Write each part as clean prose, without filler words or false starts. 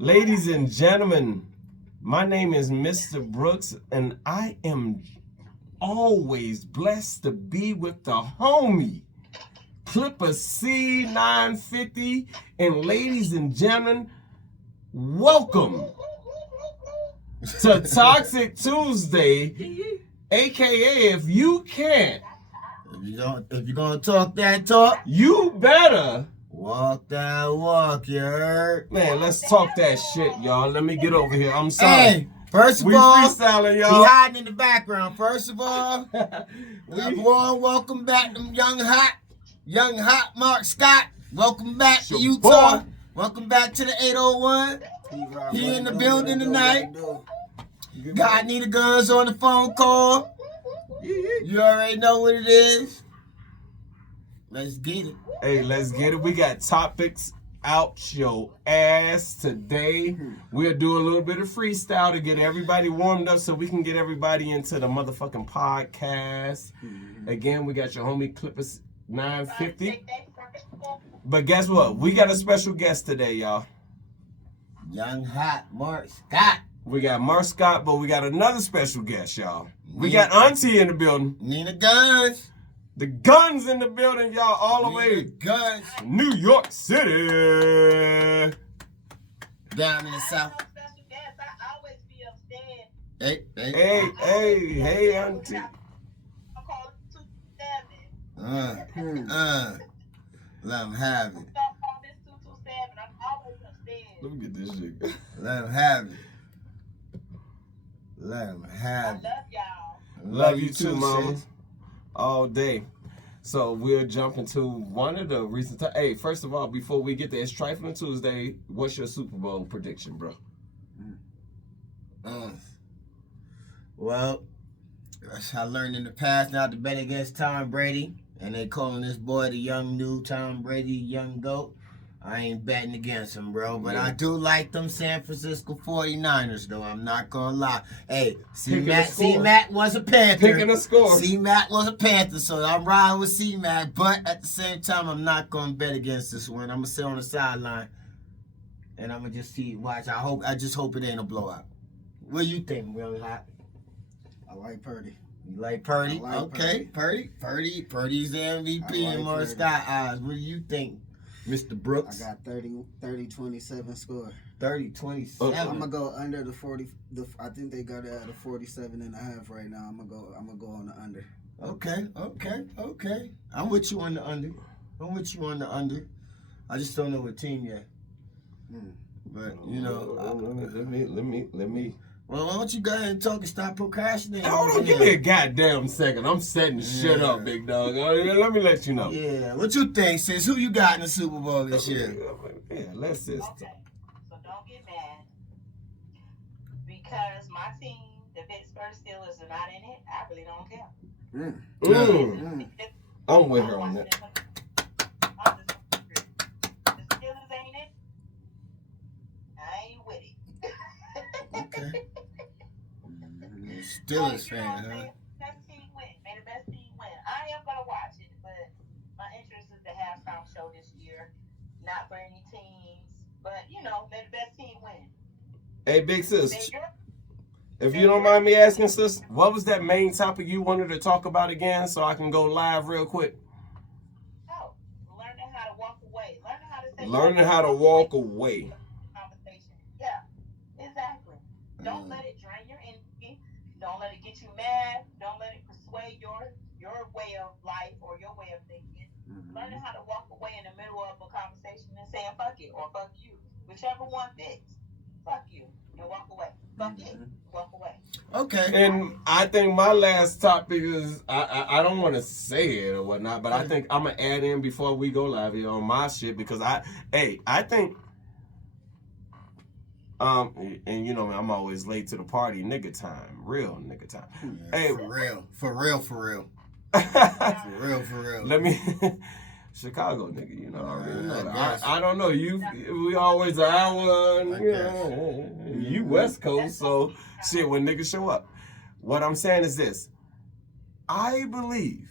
Ladies and gentlemen, my name is Mr. Brooks, and I am always blessed to be with the homie, Clipper C950. And ladies and gentlemen, welcome to Toxic Tuesday, aka if you can't, if you're gonna talk that talk, you better walk that walk, you heard? Man, let's talk that shit, y'all. Let me get over here. I'm sorry. Hey, first of we all, freestyling, y'all. He hiding in the background. First of all, warm welcome back to young hot Marc Scott. Welcome back to Utah. Boy. Welcome back to the 801. He in the building tonight. God need a Gunnz on the phone call. You already know what it is. Let's get it. Hey, let's get it. We got topics out your ass today. We'll do a little bit of freestyle to get everybody warmed up so we can get everybody into the motherfucking podcast. Again, we got your homie Clippers 950. But guess what? We got a special guest today, y'all. Young hot Marc Scott. We got Marc Scott, but we got another special guest, y'all. We got Auntie in the building. Nina Gunnz. The Gunnz in the building, y'all, all the way. Gunnz. New York City. Down in the south. Hey, Auntie. Let him have it. Let me get this shit. Let him have it. Let him have it. I love y'all. Love you too, mama. All day. So we'll jump into one of the recent times. Hey, first of all, before we get there, it's Trifling Tuesday. What's your Super Bowl prediction, bro? Well, I learned in the past not to bet against Tom Brady. And they calling this boy the young new Tom Brady, young GOAT. I ain't betting against him, bro. But I do like them San Francisco 49ers, though. I'm not going to lie. Hey, C-Mac was a Panther. Picking a score. C-Mac was a Panther, so I'm riding with C-Mac. But at the same time, I'm not going to bet against this one. I'm going to sit on the sideline. And I'm going to just watch. I just hope it ain't a blowout. What do you think, Really Hot? I like Purdy. You like Purdy? I like Okay, Purdy's the MVP in Marc Scott eyes. What do you think, Mr. Brooks? I got 30-27 score. 30-27. I'm gonna go under the 40. I think they got it at a 47.5 right now. I'm gonna go on the under. Okay. I'm with you on the under. I just don't know what team yet. But you know, let me. Well, why don't you go ahead and talk and stop procrastinating? Hold on, give me a goddamn second. I'm setting shit up, big dog. Let me let you know. Yeah, what you think, sis? Who you got in the Super Bowl this year? Yeah, let's just. Okay, so don't get mad because my team, the Pittsburgh Steelers, are not in it. I really don't care. I'm with her on that. The Steelers ain't it. I ain't with it. Okay. Steelers fan, huh? Best team win. May the best team win. I am gonna watch it, but my interest is the halftime show this year. Not for any teams, but you know, may the best team win. Hey, big sis. If you don't mind me asking, sis, what was that main topic you wanted to talk about again, so I can go live real quick? Oh, learning how to walk away. Learning how to walk away. Conversation. Yeah, exactly. Don't let it drain your energy. Don't let it get you mad. Don't let it persuade your way of life or your way of thinking. Learning how to walk away in the middle of a conversation and saying fuck it or fuck you. Whichever one fits. Fuck you and walk away. Fuck it. Walk away. Okay. And I think my last topic is, I don't want to say it or whatnot, but I think I'm going to add in before we go live here on my shit because I think, and you know, I'm always late to the party, nigga time, real nigga time. Yeah, hey, for real. Let me, Chicago nigga, you know, I don't know, we always an hour, you know, you West Coast, so shit, when niggas show up. What I'm saying is this, I believe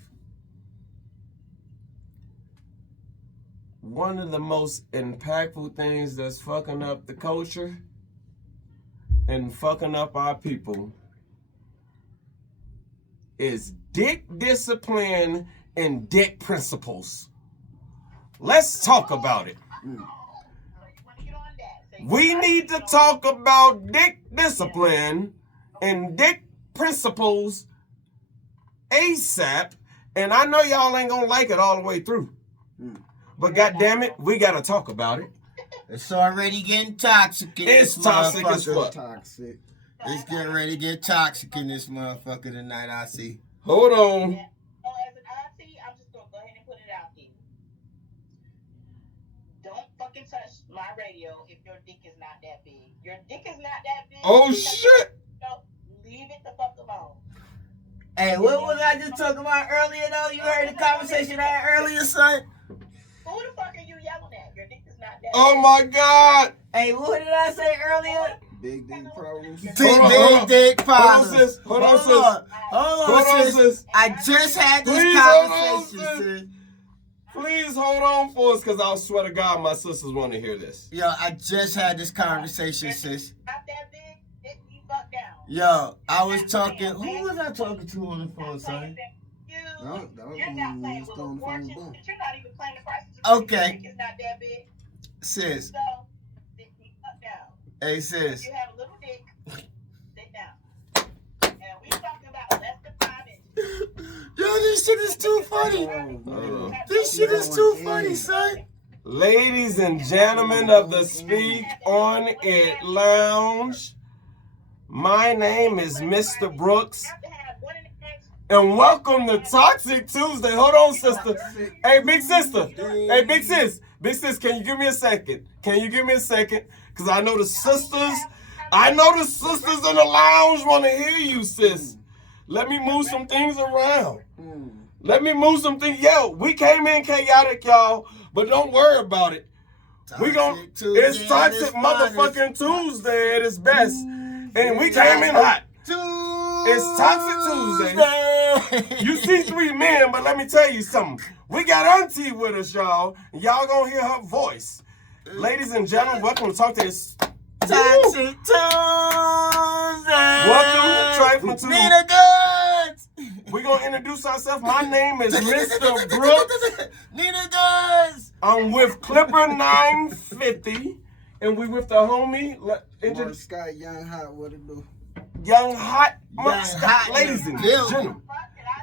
one of the most impactful things that's fucking up the culture and fucking up our people is dick discipline and dick principles. Let's talk about it. We need to talk about dick discipline and dick principles ASAP. And I know y'all ain't gonna like it all the way through. But goddamn it, we gotta talk about it. It's already getting toxic in It's this toxic as motherfucker. fuck. Toxic. It's getting ready to get toxic in this motherfucker tonight, I see. Hold on. So as an auntie, I'm just gonna go ahead and put it out there. Don't fucking touch my radio if your dick is not that big. Your dick is not that big. Oh shit! So leave it the fuck alone. Hey, what was I just talking about earlier, though? You heard the conversation I had earlier, son? Who the fuck are you yelling at? Your dick is not that Oh big. my god! Hey, what did I say earlier? Big dick problems. Big hold on. dick Hold on, problems. sis. Hold on, sis. Hold Hold on, on, sis. sis. I just had this Please hold on, conversation, sis. sis. Please hold on for us, because I swear to God, my sisters want to hear this. Yo, I just had this conversation, sis. Not that big, dick you fuck down. Yo, I was talking. Who was I talking to on the phone, son? No, that was You're when not we playing was with on a the phone, fortune. boom. You're not even playing the prices. Okay. It's not that big. Sis. So, dick you fuck down. Hey, If sis. you have a little dick, sit down. And we talking about less than 5 inches. Yo, this shit is too funny. This shit is too funny, son. Ladies and gentlemen of the Speak On It Lounge, my name is Mr. Brooks, Have to have 1.5. and welcome to Toxic Tuesday. Hold on, sister. Hey, big sister. Hey, big sis. Big sis, can you give me a second? Can you give me a second? Because I know the sisters in the lounge want to hear you, sis. Let me move some things around. Let me move some things. Yo, we came in chaotic, y'all, but don't worry about it. It's Toxic motherfucking Tuesday at its best. And we came in hot. It's Toxic Tuesday. You see 3 men, but let me tell you something. We got Auntie with us, y'all. And y'all gonna hear her voice. Ladies and gentlemen, welcome to Talk to This. Toxic Tuesday. Welcome to Trifling Tuesday. Nina Gunnz. We're gonna introduce ourselves. My name is Mr. Brooks. Nina Gunnz. I'm with Clipper 950. And we with the homie. Marc Scott, young hot, what it do? Young Hot Marc Young Scott, Hot ladies in and the building. gentlemen.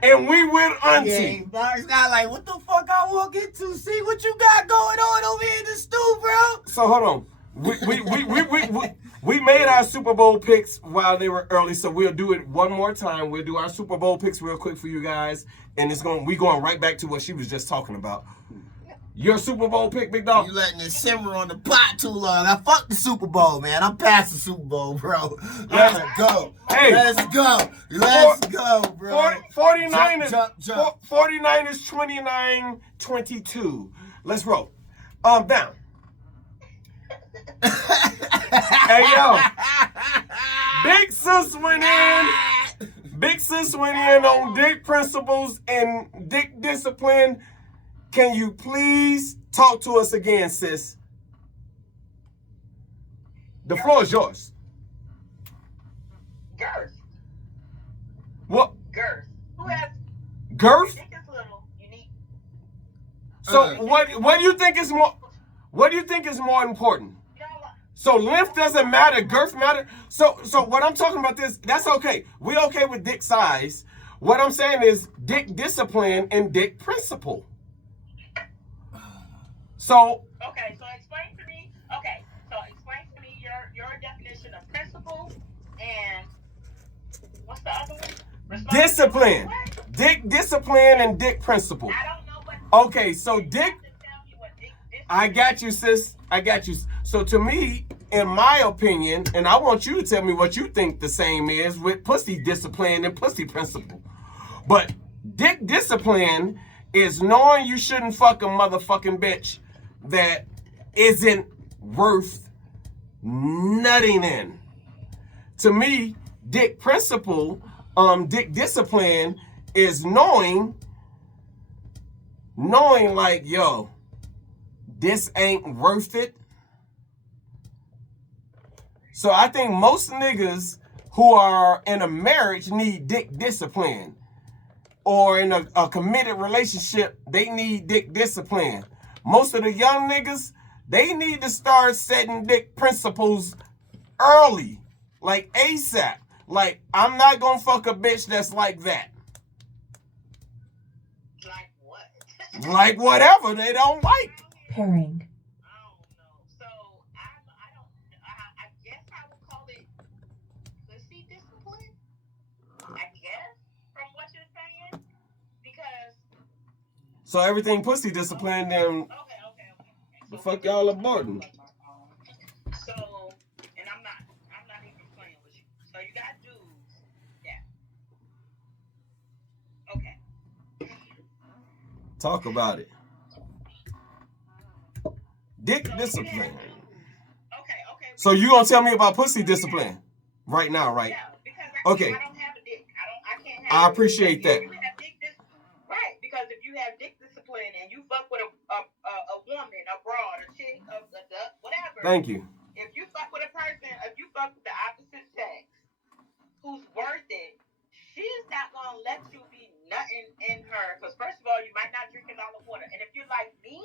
And we with Auntie. Yeah, Mark's got like, what the fuck I walk into? See what you got going on over here in the stew, bro? So hold on. We made our Super Bowl picks while they were early, so we'll do it one more time. We'll do our Super Bowl picks real quick for you guys, and we going right back to what she was just talking about. Your Super Bowl pick, big dog? You letting it simmer on the pot too long. I fucked the Super Bowl, man. I'm past the Super Bowl, bro. Let's go. Hey. Let's go. Let's go, bro. 49ers, Jump. 49ers 29-22. Let's roll. Down. Hey, yo. Big sis went in on dick principles and dick discipline. Can you please talk to us again, sis? The floor is yours. Girth. What? Girth. Who has Girth? dick is little, unique. So what do you think is more? What do you think is more important? You know what? So length doesn't matter, girth matter. So what I'm talking about that's okay. We okay with dick size. What I'm saying is dick discipline and dick principle. So Okay, so explain to me. Okay, so explain to me your definition of principle and what's the other one? discipline. What? Dick discipline and dick principle. I don't know what. Okay, so You dick. have to tell me what dick discipline I got you, sis. I got you. So to me, in my opinion, and I want you to tell me what you think the same is with pussy discipline and pussy principle. But dick discipline is knowing you shouldn't fuck a motherfucking bitch that isn't worth nutting in. To me, dick principle, dick discipline is knowing like, yo, this ain't worth it. So I think most niggas who are in a marriage need dick discipline. Or in a committed relationship, they need dick discipline. Most of the young niggas, they need to start setting dick principles early. Like ASAP. Like, I'm not gonna fuck a bitch that's like that. Like what? Like whatever they don't like. Pairing. I don't know. So I guess I would call it pussy discipline. I guess from what you're saying, because. So everything pussy discipline, then Okay. the fuck y'all aborting. So, and I'm not even playing with you. So you got dudes. Yeah. Okay. Talk about it. Dick discipline. Okay. So you gonna tell me about pussy discipline right now, right? Yeah, because Okay. I don't have a dick. I can't have. I appreciate that. If you have dick right? Because if you have dick discipline and you fuck with a woman, a broad, a chick, a duck, whatever. Thank you. If you fuck with a person, if you fuck with the opposite sex, who's worth it, she's not gonna let you be nutting in her. Because first of all, you might not drink all the water, and if you're like me,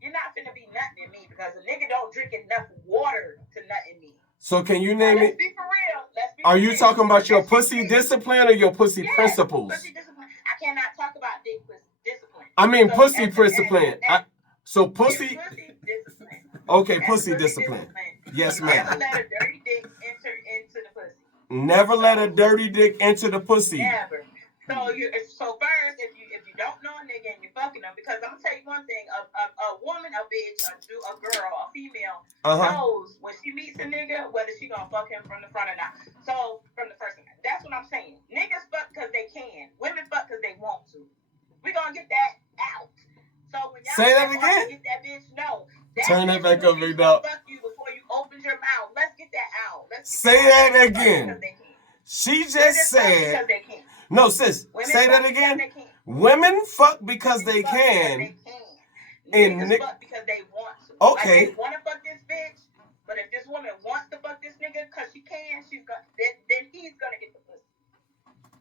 you're not finna be nutting in me because a nigga don't drink enough water to nut in me. So can you name Let's it? be for real. Are you talking about your pussy discipline or your pussy Yes, principles? Pussy discipline. I cannot talk about dick discipline. I mean So, pussy as- discipline. So pussy. Pussy discipline. Okay, As pussy pussy discipline. Yes, Never ma'am. let a dirty dick enter into the pussy. Never let a dirty dick enter the pussy. Never. So first, if you don't know a nigga and you're fucking them, because I'm gonna tell you one thing: a woman, a bitch, a girl, a female knows when she meets a nigga whether she gonna fuck him from the front or not. So from the first time, that's what I'm saying. Niggas fuck because they can. Women fuck because they want to. We gonna get that out. So when y'all Say that again. get that bitch, no. Turn that back up, bitch big dog. Fuck you before you open your mouth. Let's get that out. Say that again. She just said. No, sis. Say that again. Women fuck because they can. And niggas fuck because they want to. Okay. Like, they want to fuck this bitch, but if this woman wants to fuck this nigga because she can, then he's gonna get the pussy.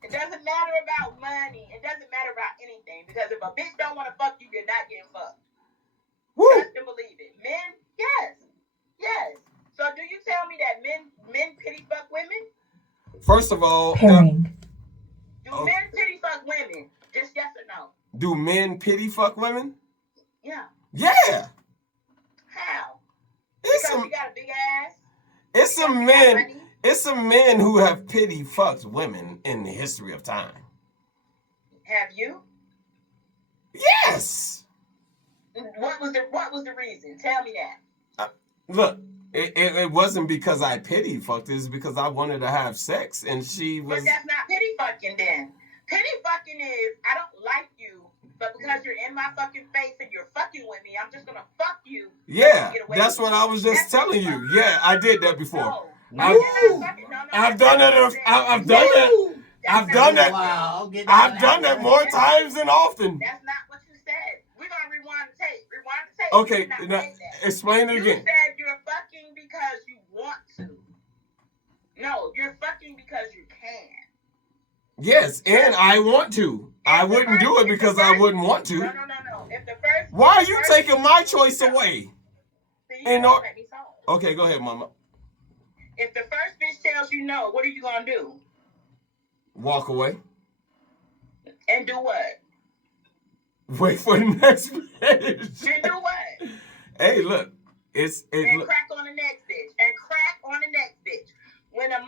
It doesn't matter about money. It doesn't matter about anything because if a bitch don't want to fuck you, you're not getting fucked. Woo. Trust and believe it. Men, yes. So do you tell me that men pity fuck women? First of all, Pairing. Do men pity fuck women? Just yes or no? do men pity fuck women? Yeah. Yeah. How? It's Because some. you got a big ass. It's some Because you got men. money? It's some men who have pity fucked women in the history of time. Have you? Yes. What was the reason? Tell me that. Look, it wasn't because I pity fucked. It's because I wanted to have sex, and she was. But that's not pity fucking then. Pity fucking is I don't like you, but because you're in my fucking face and you're fucking with me, I'm just gonna fuck you. Yeah, that's what I was just telling you. Yeah, I did that before. I've done it. I've done that. I've done that. Wow. I've done that more times than often. That's not what you said. We're gonna rewind the tape. Okay, You did now, not say that. explain it You again. said you're fucking because you want to. No, you're fucking because you can. Yes, and I want to. I wouldn't do it because I wouldn't want to. No. If the first. Why are you taking my choice away? See, And don't let me talk. Okay, go ahead, mama. If the first bitch tells you no, what are you gonna do? Walk away. And do what? Wait for the next bitch. And do what? Hey, look. And crack on the next bitch. And crack on the next bitch. When a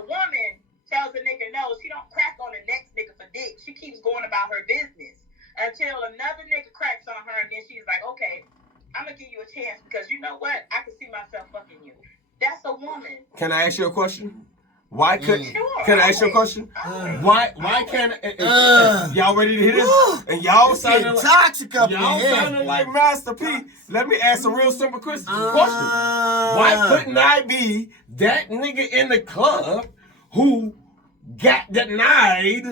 woman tells a nigga no, she don't crack on the next nigga for dick. She keeps going about her business until another nigga cracks on her, and then she's like, okay, I'm gonna give you a chance because you know what? I can see myself fucking you. That's a woman. Can I ask you a question? Why could? Sure, Can I ask you a question? Why can't? Y'all ready to hear this? And y'all It's sounding getting like toxic up in y'all here. sounding like Master P. Let me ask a real simple question. Why couldn't I be that nigga in the club who got denied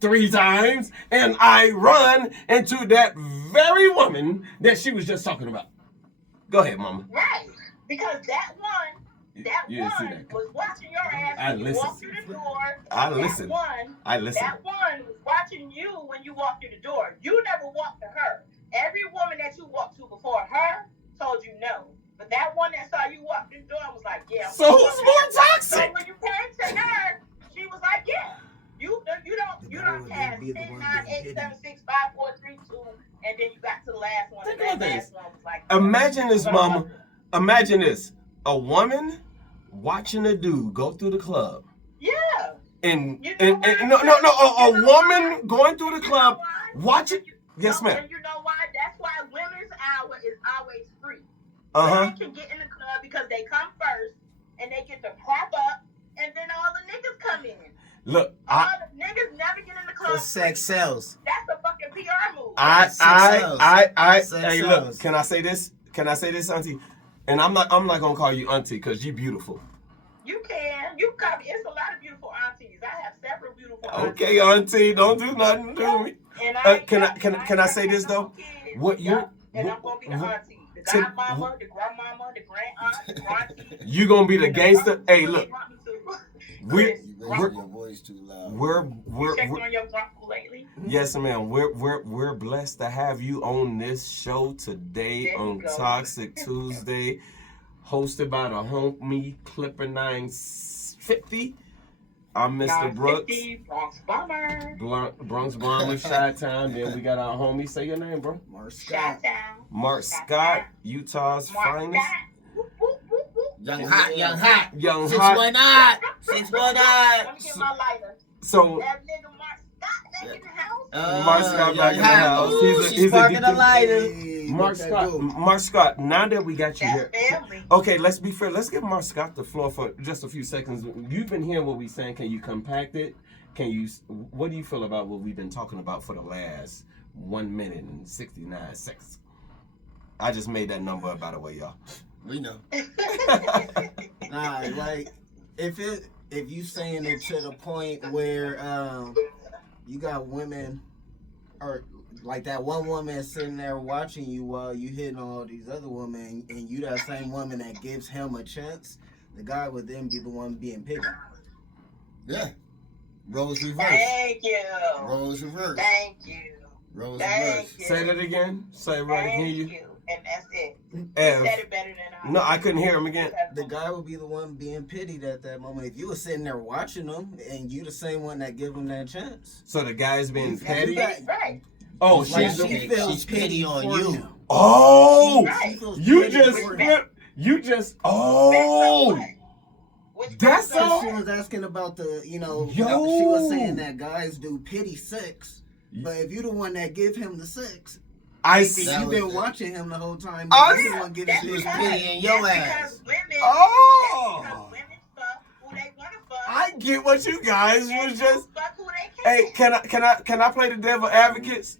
3 times, and I run into that very woman that she was just talking about. Go ahead, mama. Right. Because that one was watching your ass when you walked through the door. I listened. That one was watching you when you walked through the door. You never walked to her. Every woman that you walked to before her told you no. But that one that saw you walk through the door was like, yeah. So who's more toxic? So when you came to her, she was like, yeah. You don't pass 10, 9, 8, 7, 6, 5, 4, 3, 2, and then you got to the last one. Think and about that this. last one was like, Imagine this, mama. Imagine this. A woman watching a dude go through the club. yeah. And You know a woman going through the club watching. Yes, ma'am. And you know why? That's why women's hour is always free. Uh-huh. Women can get in the club because they come first and they get to prop up, and then all the niggas come in. Look, All the niggas never get in the club. Cause sex sells. That's a fucking PR move. Hey, look, can I say this? Can I say this, auntie? And I'm not gonna call you auntie because you beautiful. You can. You come. It's a lot of beautiful aunties. I have several beautiful aunties. Okay, auntie, don't do nothing to me. And Can I say this though? What you? And I'm gonna be the auntie, the godmama, the grandmama, the grand aunt, the grandtie. You gonna be the gangster? Hey, look, Your voice too loud. we're checking on your grandpa lately. yes, ma'am. We're blessed to have you on this show today There you on go. Toxic Tuesday, hosted by the homie Clipper 950. I'm Mr. Brooks, 950, Bronx Bomber. Bronx Bomber, Chi-Town. Then we got our homie. Say your name, bro. Marc Scott. Chi-Town. Marc Scott, Utah's Marc finest. Scott. Whoop, whoop, whoop, whoop. Young hot. Young 619. hot. 619. Let me get my lighter. So That nigga Marc Scott back in the house. Marc Scott back in the house. He's sparking a addicted. lighter. Hey, Marc let that Scott, go. Marc Scott, now that we got you That's here. family. Okay, let's be fair. Let's give Marc Scott the floor for just a few seconds. You've been hearing what we're saying. Can you compact it? What do you feel about what we've been talking about for the last 1 minute and 69 seconds? I just made that number up, by the way, y'all. We know. Nah, like if you saying it to the point where you got women or like that one woman sitting there watching you while you hitting all these other women, and you that same woman that gives him a chance, the guy would then be the one being picked. Yeah. Roles reverse. Thank you. Roles reverse. Thank you. Roles Thank reverse. you. Say that again. Say it right. I hear you. And that's it. You Ev. said it better than I. No, I couldn't hear him again. The guy would be the one being pitied at that moment. If you were sitting there watching them, and you the same one that give him that chance. So the guy's being You petty. Right. Oh, Like she's she feels she's pity on for you. him. Oh, Right. She feels you pity just for him. flipped. You just. Oh, that's So all. she was asking about the, Yo. she was saying that guys do pity sex, but if you the one that give him the sex, I if see. That you've was been it. watching him the whole time, Oh, you the one giving She was him pitying your ass. Oh. Women fuck who they want to fuck. I get what you guys And was just. fuck who they can. Hey, can I play the devil advocates?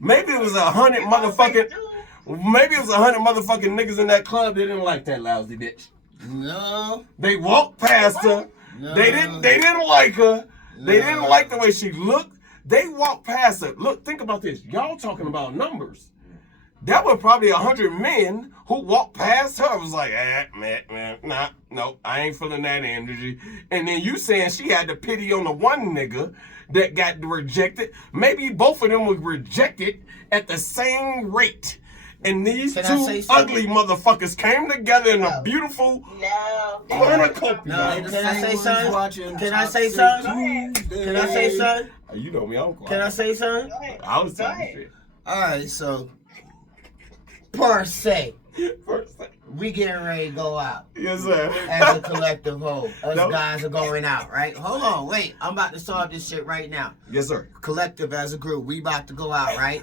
Maybe it was 100 motherfucking. Maybe it was 100 motherfucking niggas in that club that didn't like that lousy bitch. No. They walked past her. No. They didn't like her. They No. didn't like the way she looked. They walked past her. Look, think about this. Y'all talking about numbers. That were probably 100 men who walked past her. Was like, man, nah, no, I ain't feeling that energy. And then you saying she had the pity on the one nigga that got rejected. Maybe both of them were rejected at the same rate. And these Can I two say something? ugly motherfuckers came together in a beautiful No. cornucopia. No. the Can I same say ones something? watching Can I say Toxic something? Tuesday. Can I say something? You know me, I'm quiet. Can I say something? Go ahead. I was Go talking ahead. shit. All right, so per se, First thing. we getting ready to go out Yes, sir. as a collective whole. Us No. guys are going out, right? Hold on, wait. I'm about to solve this shit right now. Yes, sir. Collective as a group, we about to go out, right?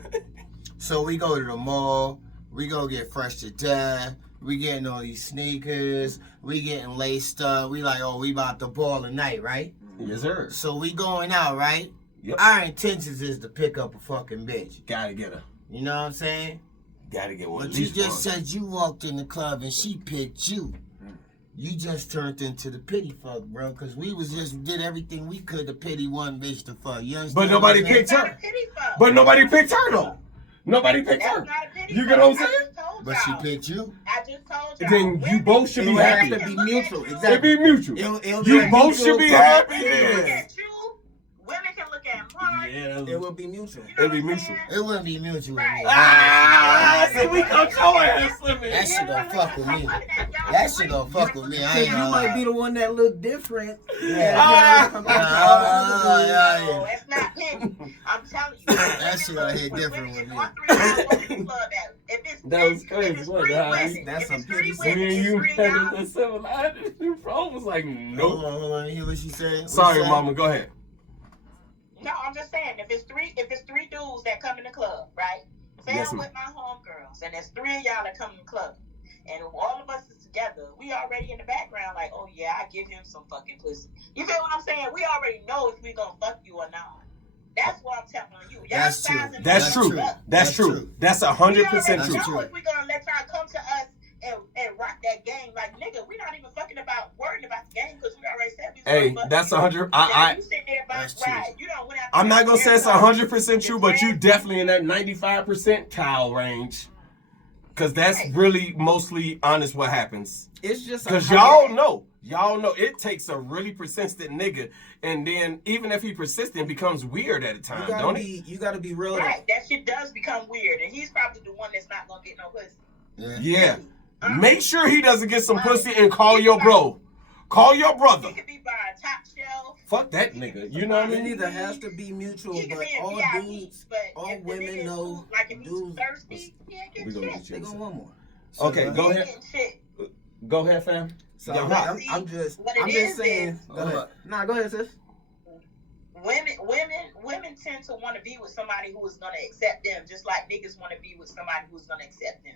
So we go to the mall. We go get fresh to death. We getting all these sneakers. We getting laced up. We like, oh, we about to ball tonight, right? Yes, sir. So we going out, right? Yep. Our intentions is to pick up a fucking bitch. Gotta get her. You know what I'm saying? Gotta get one. But at you least just one. said you walked in the club and she picked you. You just turned into the pity fuck, bro. Cause we was just did everything we could to pity one bitch to fuck. You understand? But nobody picked her. But nobody picked her though. Nobody picked her. You get what I'm saying? But she picked you. I just told y'all. Then you both should be happy. It have to be mutual. It Exactly. be mutual. It'll You be both should be happy. Women can look at Mark. It will be mutual. It'll be mutual. It wouldn't be mutual. Right. Ah, see, we gon' show ass slipping. That shit gonna fuck with me. That shit gonna fuck with me. I ain't You gonna might be lie. the one that look different. No, it's not him. I'm telling you. That shit gonna hit different with me. That was crazy. What the hell? That's some pity. Me and you had it civil. Your phone was like, Hold nope. on, hold on. You hear what she said? Sorry, mama. Go ahead. No, I'm just saying, if it's three dudes that come in the club, right? Say Yes, I'm ma'am. with my homegirls, and there's three of y'all that come in the club, and all of us is together, we already in the background like, oh yeah, I give him some fucking pussy. You feel what I'm saying? We already know if we gonna fuck you or not. That's what I'm telling you. Y'all That's true. sizing That's us true. up. That's true. That's 100% We true. already That's know true. if we gonna let y'all come to us and rock that game. Like, nigga, we not even fucking worrying about the game because we already said we was Hey, gonna fuck that's you. 100. Now, you sitting there by That's true. right. You don't went out I'm there not gonna say it's and 100% true, but you definitely in that 95 percentile range. Cause that's really mostly honest what happens. It's just Cause y'all know it takes a really persistent nigga, and then even if he persistent, becomes weird at a time, don't it? You gotta be real. right, that shit does become weird, and he's probably the one that's not gonna get no pussy. Yeah. Make sure he doesn't get some pussy and call your bro. Call your brother. He could be by a top shelf. Fuck that nigga. You know what I It mean? either has to be mutual, He could but be in all VIP, dudes, but all if the women nigga is know like if he's dudes. thirsty, he ain't We getting gonna shit. get you. They gonna want more. Okay, So, go He ahead. ain't getting shit. Go ahead, fam. So Yo, I'm just what it saying. is Go ahead. Nah, go ahead, sis. Women tend to want to be with somebody who is gonna accept them, just like niggas want to be with somebody who's gonna accept them.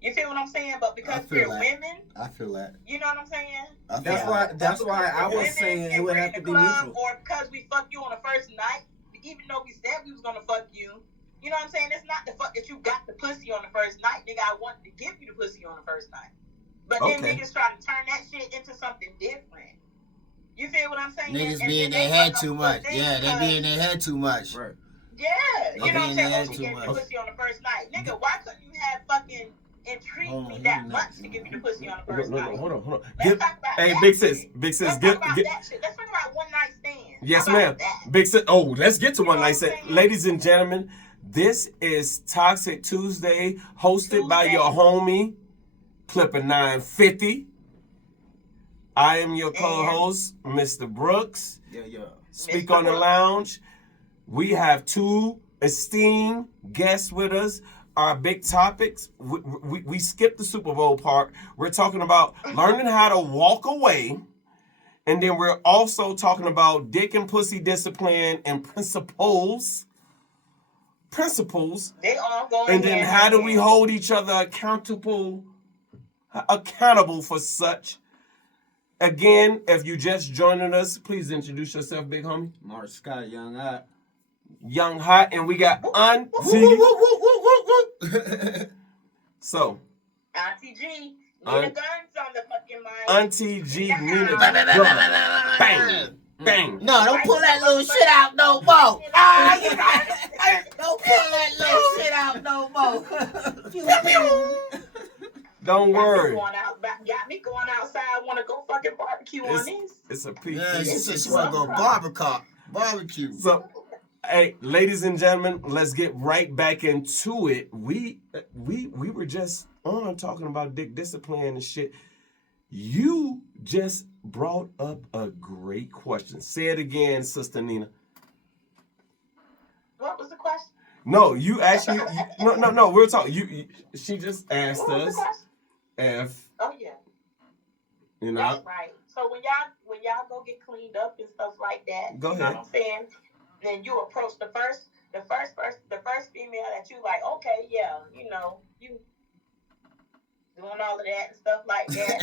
You feel what I'm saying? But because we're women, I feel that. you know what I'm saying? That's why I was Women saying it and would we're have in to the be club, mutual. or because we fuck you on the first night, even though we said we was gonna fuck you. You know what I'm saying? It's not the fuck that you got the pussy on the first night, nigga. I wanted to give you the pussy on the first night, but then Okay. niggas try to turn that shit into something different. You feel what I'm saying? Niggas And be in then their they head fuck too up much. the Yeah, they be in their head too much. Right. Yeah, you know what I'm Okay, saying? yeah, Oh, she too gave me the much. pussy on the first night. Nigga, why couldn't you have fucking intrigued Hold me on, that you much next. to give me the pussy on the No, first no, night? no, hold on. Let's Give, talk about hey, that big shit. sis, Let's get, talk about get. that shit. Let's talk about one night stands. Yes, How about ma'am. that? Big sis. Oh, let's get to You one know night what stand. I'm saying? Ladies and gentlemen, this is Toxic Tuesday, hosted by your homie, Clipper 950. I am your co-host, Mr. Brooks. Yeah. Speak Mr. on the Brooks. Lounge. We have two esteemed guests with us. Our big topics. We skipped the Super Bowl part. We're talking about learning how to walk away. And then we're also talking about dick and pussy discipline and principles. They all going And then hand how in do we hand. hold each other accountable for such? Again, if you just joining us, please introduce yourself, big homie. Marc Scott, young hot. Young Hot, and we got Auntie. So, Auntie G, Aunt- Nina Gunnz on the fucking mic. Auntie G, Yeah. Nina Gunn. Bang, bang. No, don't pull that little shit out no more. Don't pull that little shit out no more. Don't worry. Got me going outside. Want to go fucking barbecue on this? It's a peak. Yeah, she said she want to go barbecue. So, hey, ladies and gentlemen, let's get right back into it. We were just on talking about dick discipline and shit. You just brought up a great question. Say it again, Sister Nina. What was the question? No, you actually. No. We're talking. She just asked What was us the question? if Oh yeah. you know. That's right. So when y'all go get cleaned up and stuff like that, Go you ahead. know what I'm saying? Then you approach the first female that you like, okay, yeah, you know, you doing all of that and stuff like that.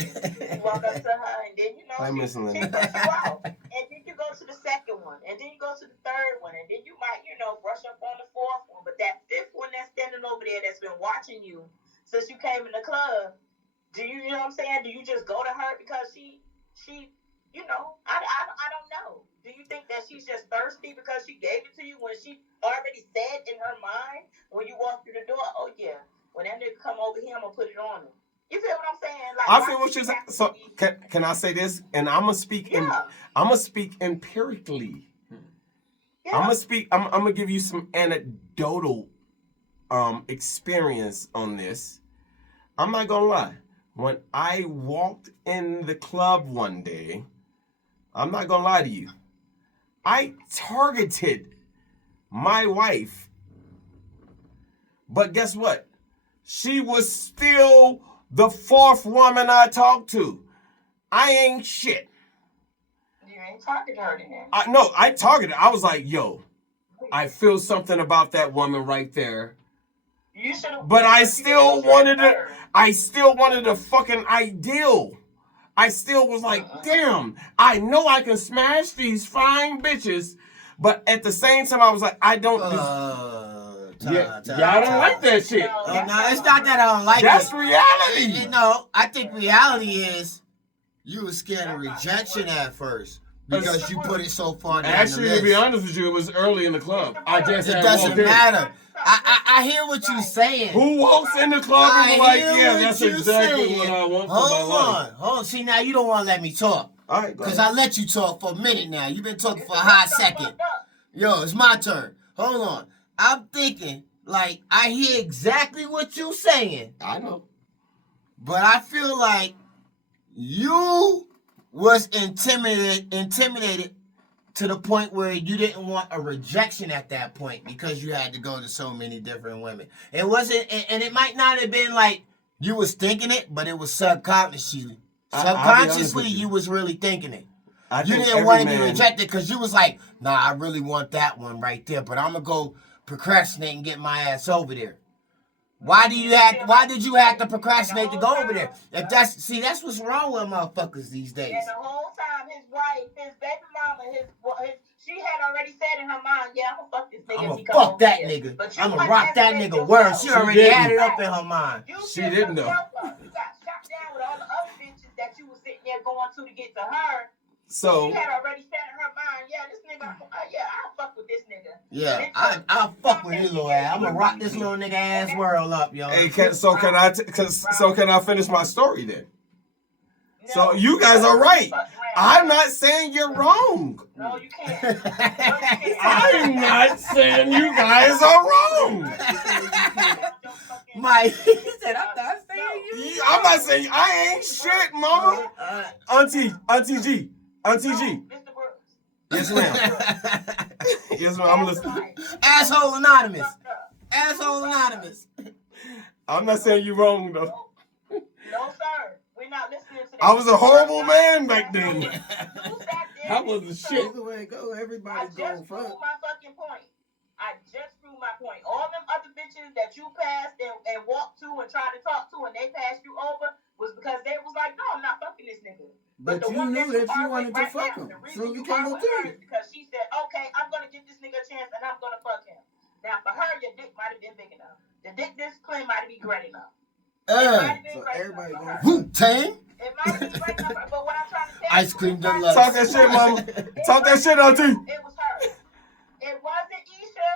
You walk up to her and then you know I'm she missing puts that. you out. And then you go to the second one, and then you go to the third one, and then you might, you know, brush up on the fourth one. But that fifth one that's standing over there that's been watching you since you came in the club, Do you know what I'm saying? Do you just go to her because she, you know, I don't know. Do you think that she's just thirsty because she gave it to you when she already said in her mind when you walk through the door, oh yeah, when that nigga come over here, I'm gonna put it on him. You feel what I'm saying? Like, I feel what you're saying. So can I say this? And I'm gonna speak. Yeah. I'm gonna speak empirically. Yeah. I'm gonna speak. I'm gonna give you some anecdotal experience on this. I'm not gonna lie. When I walked in the club one day, I'm not gonna lie to you. I targeted my wife, but guess what? She was still the fourth woman I talked to. I ain't shit. You ain't talking to her then. I targeted. I was like, yo, I feel something about that woman right there. You should have. But I still wanted a fucking ideal. I still was like, damn, I know I can smash these fine bitches, but at the same time, I was like, I don't. Y'all don't like that shit. No, it's not that I don't like it. That's reality. You know, I think reality is you were scared of rejection at first because you put it so far down Actually, the list. to be honest with you, it was early in the club. I just It had doesn't walked in. matter. I hear what you're saying. Who walks in the club and be like, yeah, that's you're exactly saying. what I want for my life. Hold on. See, now you don't want to let me talk. All right, go Because ahead. I let you talk for a minute now. You've been talking for a hot second. Yo, it's my turn. Hold on. I'm thinking, like, I hear exactly what you're saying. I know. But I feel like you was intimidated to the point where you didn't want a rejection at that point because you had to go to so many different women. It wasn't, and it might not have been like you was thinking it, but it was subconsciously. Subconsciously, you was really thinking it. You didn't want to be rejected because you was like, nah, I really want that one right there, but I'm gonna go procrastinate and get my ass over there. Why did you have to procrastinate to go over there? If that's what's wrong with motherfuckers these days. And the whole time, his wife, his baby mama, she had already said in her mind, yeah, I'm gonna fuck this nigga. I'm gonna fuck that nigga. I'm gonna rock that nigga. Word. She already had it up in her mind. She didn't know. You got shot down with all the other bitches that you was sitting there going to get to her. So she had already said in her mind, yeah, this nigga, I'll fuck with this nigga. Yeah, I'll fuck with his little ass. I'm gonna rock this little nigga ass world up, yo. hey, can I finish my story then? So you guys are right. I'm not saying you're wrong. No, you can't. I'm not saying you guys are wrong. Mike, he said, I'm not saying you. I'm not saying I ain't shit, mama. Auntie G. Yes, ma'am. Yes, ma'am. I'm listening. Asshole Anonymous. I'm not saying you're wrong though. No, sir. We're not listening to that. I was a horrible man back then. I was a shit. Either way it go, I everybody's just going proved fuck. my fucking point. All them other bitches that you passed and walked to and tried to talk to and they passed you over was because they was like, no, I'm not fucking this nigga. But the you one knew that you are wanted with to right fuck now, him. the reason So you are can't go with her through. is because she said, okay, I'm going to give this nigga a chance and I'm going to fuck him. Now, for her, your dick might have been big enough. The dick discipline might have been great enough. So everybody going Wu-Tang. It might have been great enough, but what I'm trying to tell Ice you cream is that deluxe. Talk that shit, mama. Talk that shit, auntie. It was her. It wasn't Isha.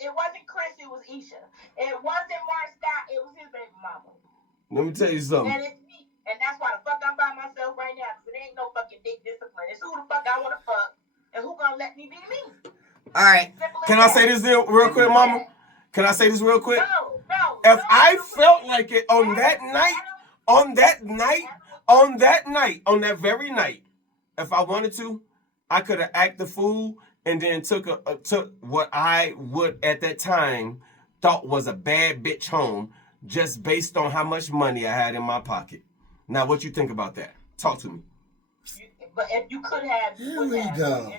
It wasn't Chris. It was Isha. It wasn't Marc Scott. It was his baby mama. Let me tell you something. And it's me. And that's why the fuck I'm by myself right now. Because it ain't no fucking dick discipline. It's who the fuck I want to fuck. And who gonna let me be me. All right. Can I say this real quick, mama? Can I say this real quick? No. If I felt like it on that very night, if I wanted to, I could have acted the fool and then took what I would at that time thought was a bad bitch home just based on how much money I had in my pocket. Now, what you think about that? Talk to me. But if you could have, Here we go.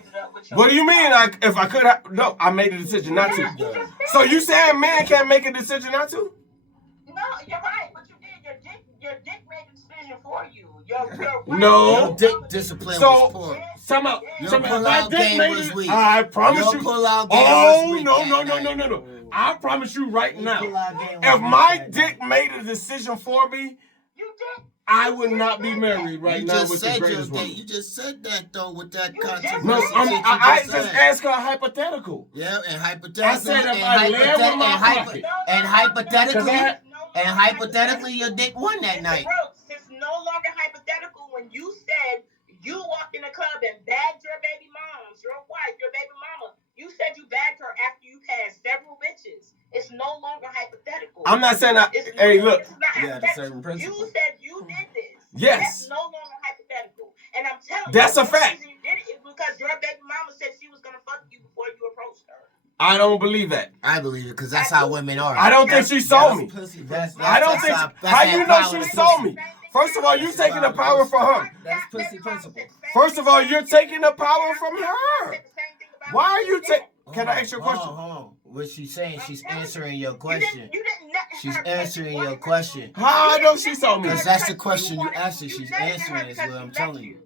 What do you mean? If I could have? No, I made a decision not to. So you saying man can't make a decision not to? No, you're right, but you did. Your dick made the decision for you. No. Your dick discipline So- was poor. Some out. Your pull-out game was weak. I promise Your you. pull-out game Oh was weak no. that night. I promise you right Your now. pull-out game was If weak my that dick night. made a decision for me, You did. I would not be married right You now just with the said greatest woman. you just said that though with that You just controversy. No, said shit I you just said. asked her a hypothetical. Yeah, and I hypothetically, said if I land with my pocket. and Cause hypothetically, I- and hypothetically, your dick won that night. It's no longer hypothetical when you said you walked in the club and bagged your baby moms, your wife, your baby mama. You said you bagged her after you passed several bitches. It's no longer hypothetical. I'm not saying that. It's Hey, no, look. it's not You had a hypothetical. certain principle. You said you did this. Yes. That's no longer hypothetical. And I'm telling That's you, a fact. The reason you did it is because your baby mama said she was gonna fuck you before you approached her. I don't believe that. I believe it because that's how women are. I don't think she saw me. That's I don't think. How you know she saw me? First of all, you taking the power from her. That's pussy principle. First of all, you're taking the power from her. Why are you taking? Can I ask you a question? Hold on. What she's saying, she's answering your You question. didn't She's answering your question. How I know she saw me? Because that's the question you asked her. She's answering is what I'm telling you.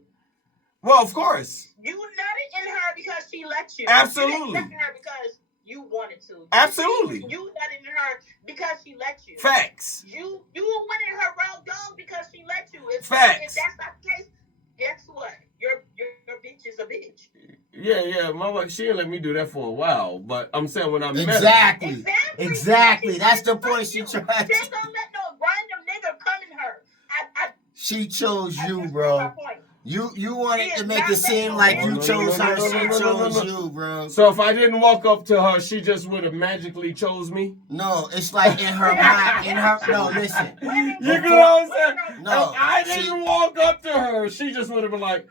Well, of course. You nutted in her because she let you. Absolutely. You didn't nut in her because you wanted to. Absolutely. You nutted in her because she let you. Facts. You went in her road dog because she let you. If Facts. that's not the case, guess what? Your bitch is a bitch. Yeah, my wife, she didn't let me do that for a while. But I'm saying when I met her. Exactly. That's the point she tried. She ain't gonna let no random nigga come in her. She chose you, That's bro. my point. You wanted to make it seem like you chose her. She chose you, bro. So if I didn't walk up to her, she just would have magically chose me? No, it's like in her mind. No, listen. You know what I'm saying? No, If I didn't walk up to her, she just would have been like,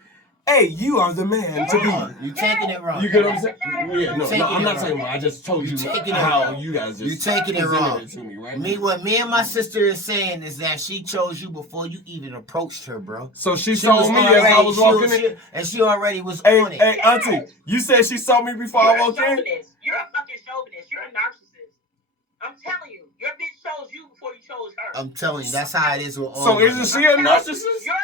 hey, you are the man to be. You taking it wrong. You get what I'm saying? Yeah, no, Taking I'm it not wrong. saying I just told you taking it how wrong. you guys just You taking it presented wrong. it to me, right? What me and my sister is saying is that she chose you before you even approached her, bro. So she saw me as I was walking in? And she already was Hey, on it. hey, auntie, you said she saw me before I walked in? You're a fucking chauvinist. You're a narcissist. I'm telling you, your bitch chose you before you chose her. I'm telling you, that's how it is with all So women. isn't she a narcissist? Your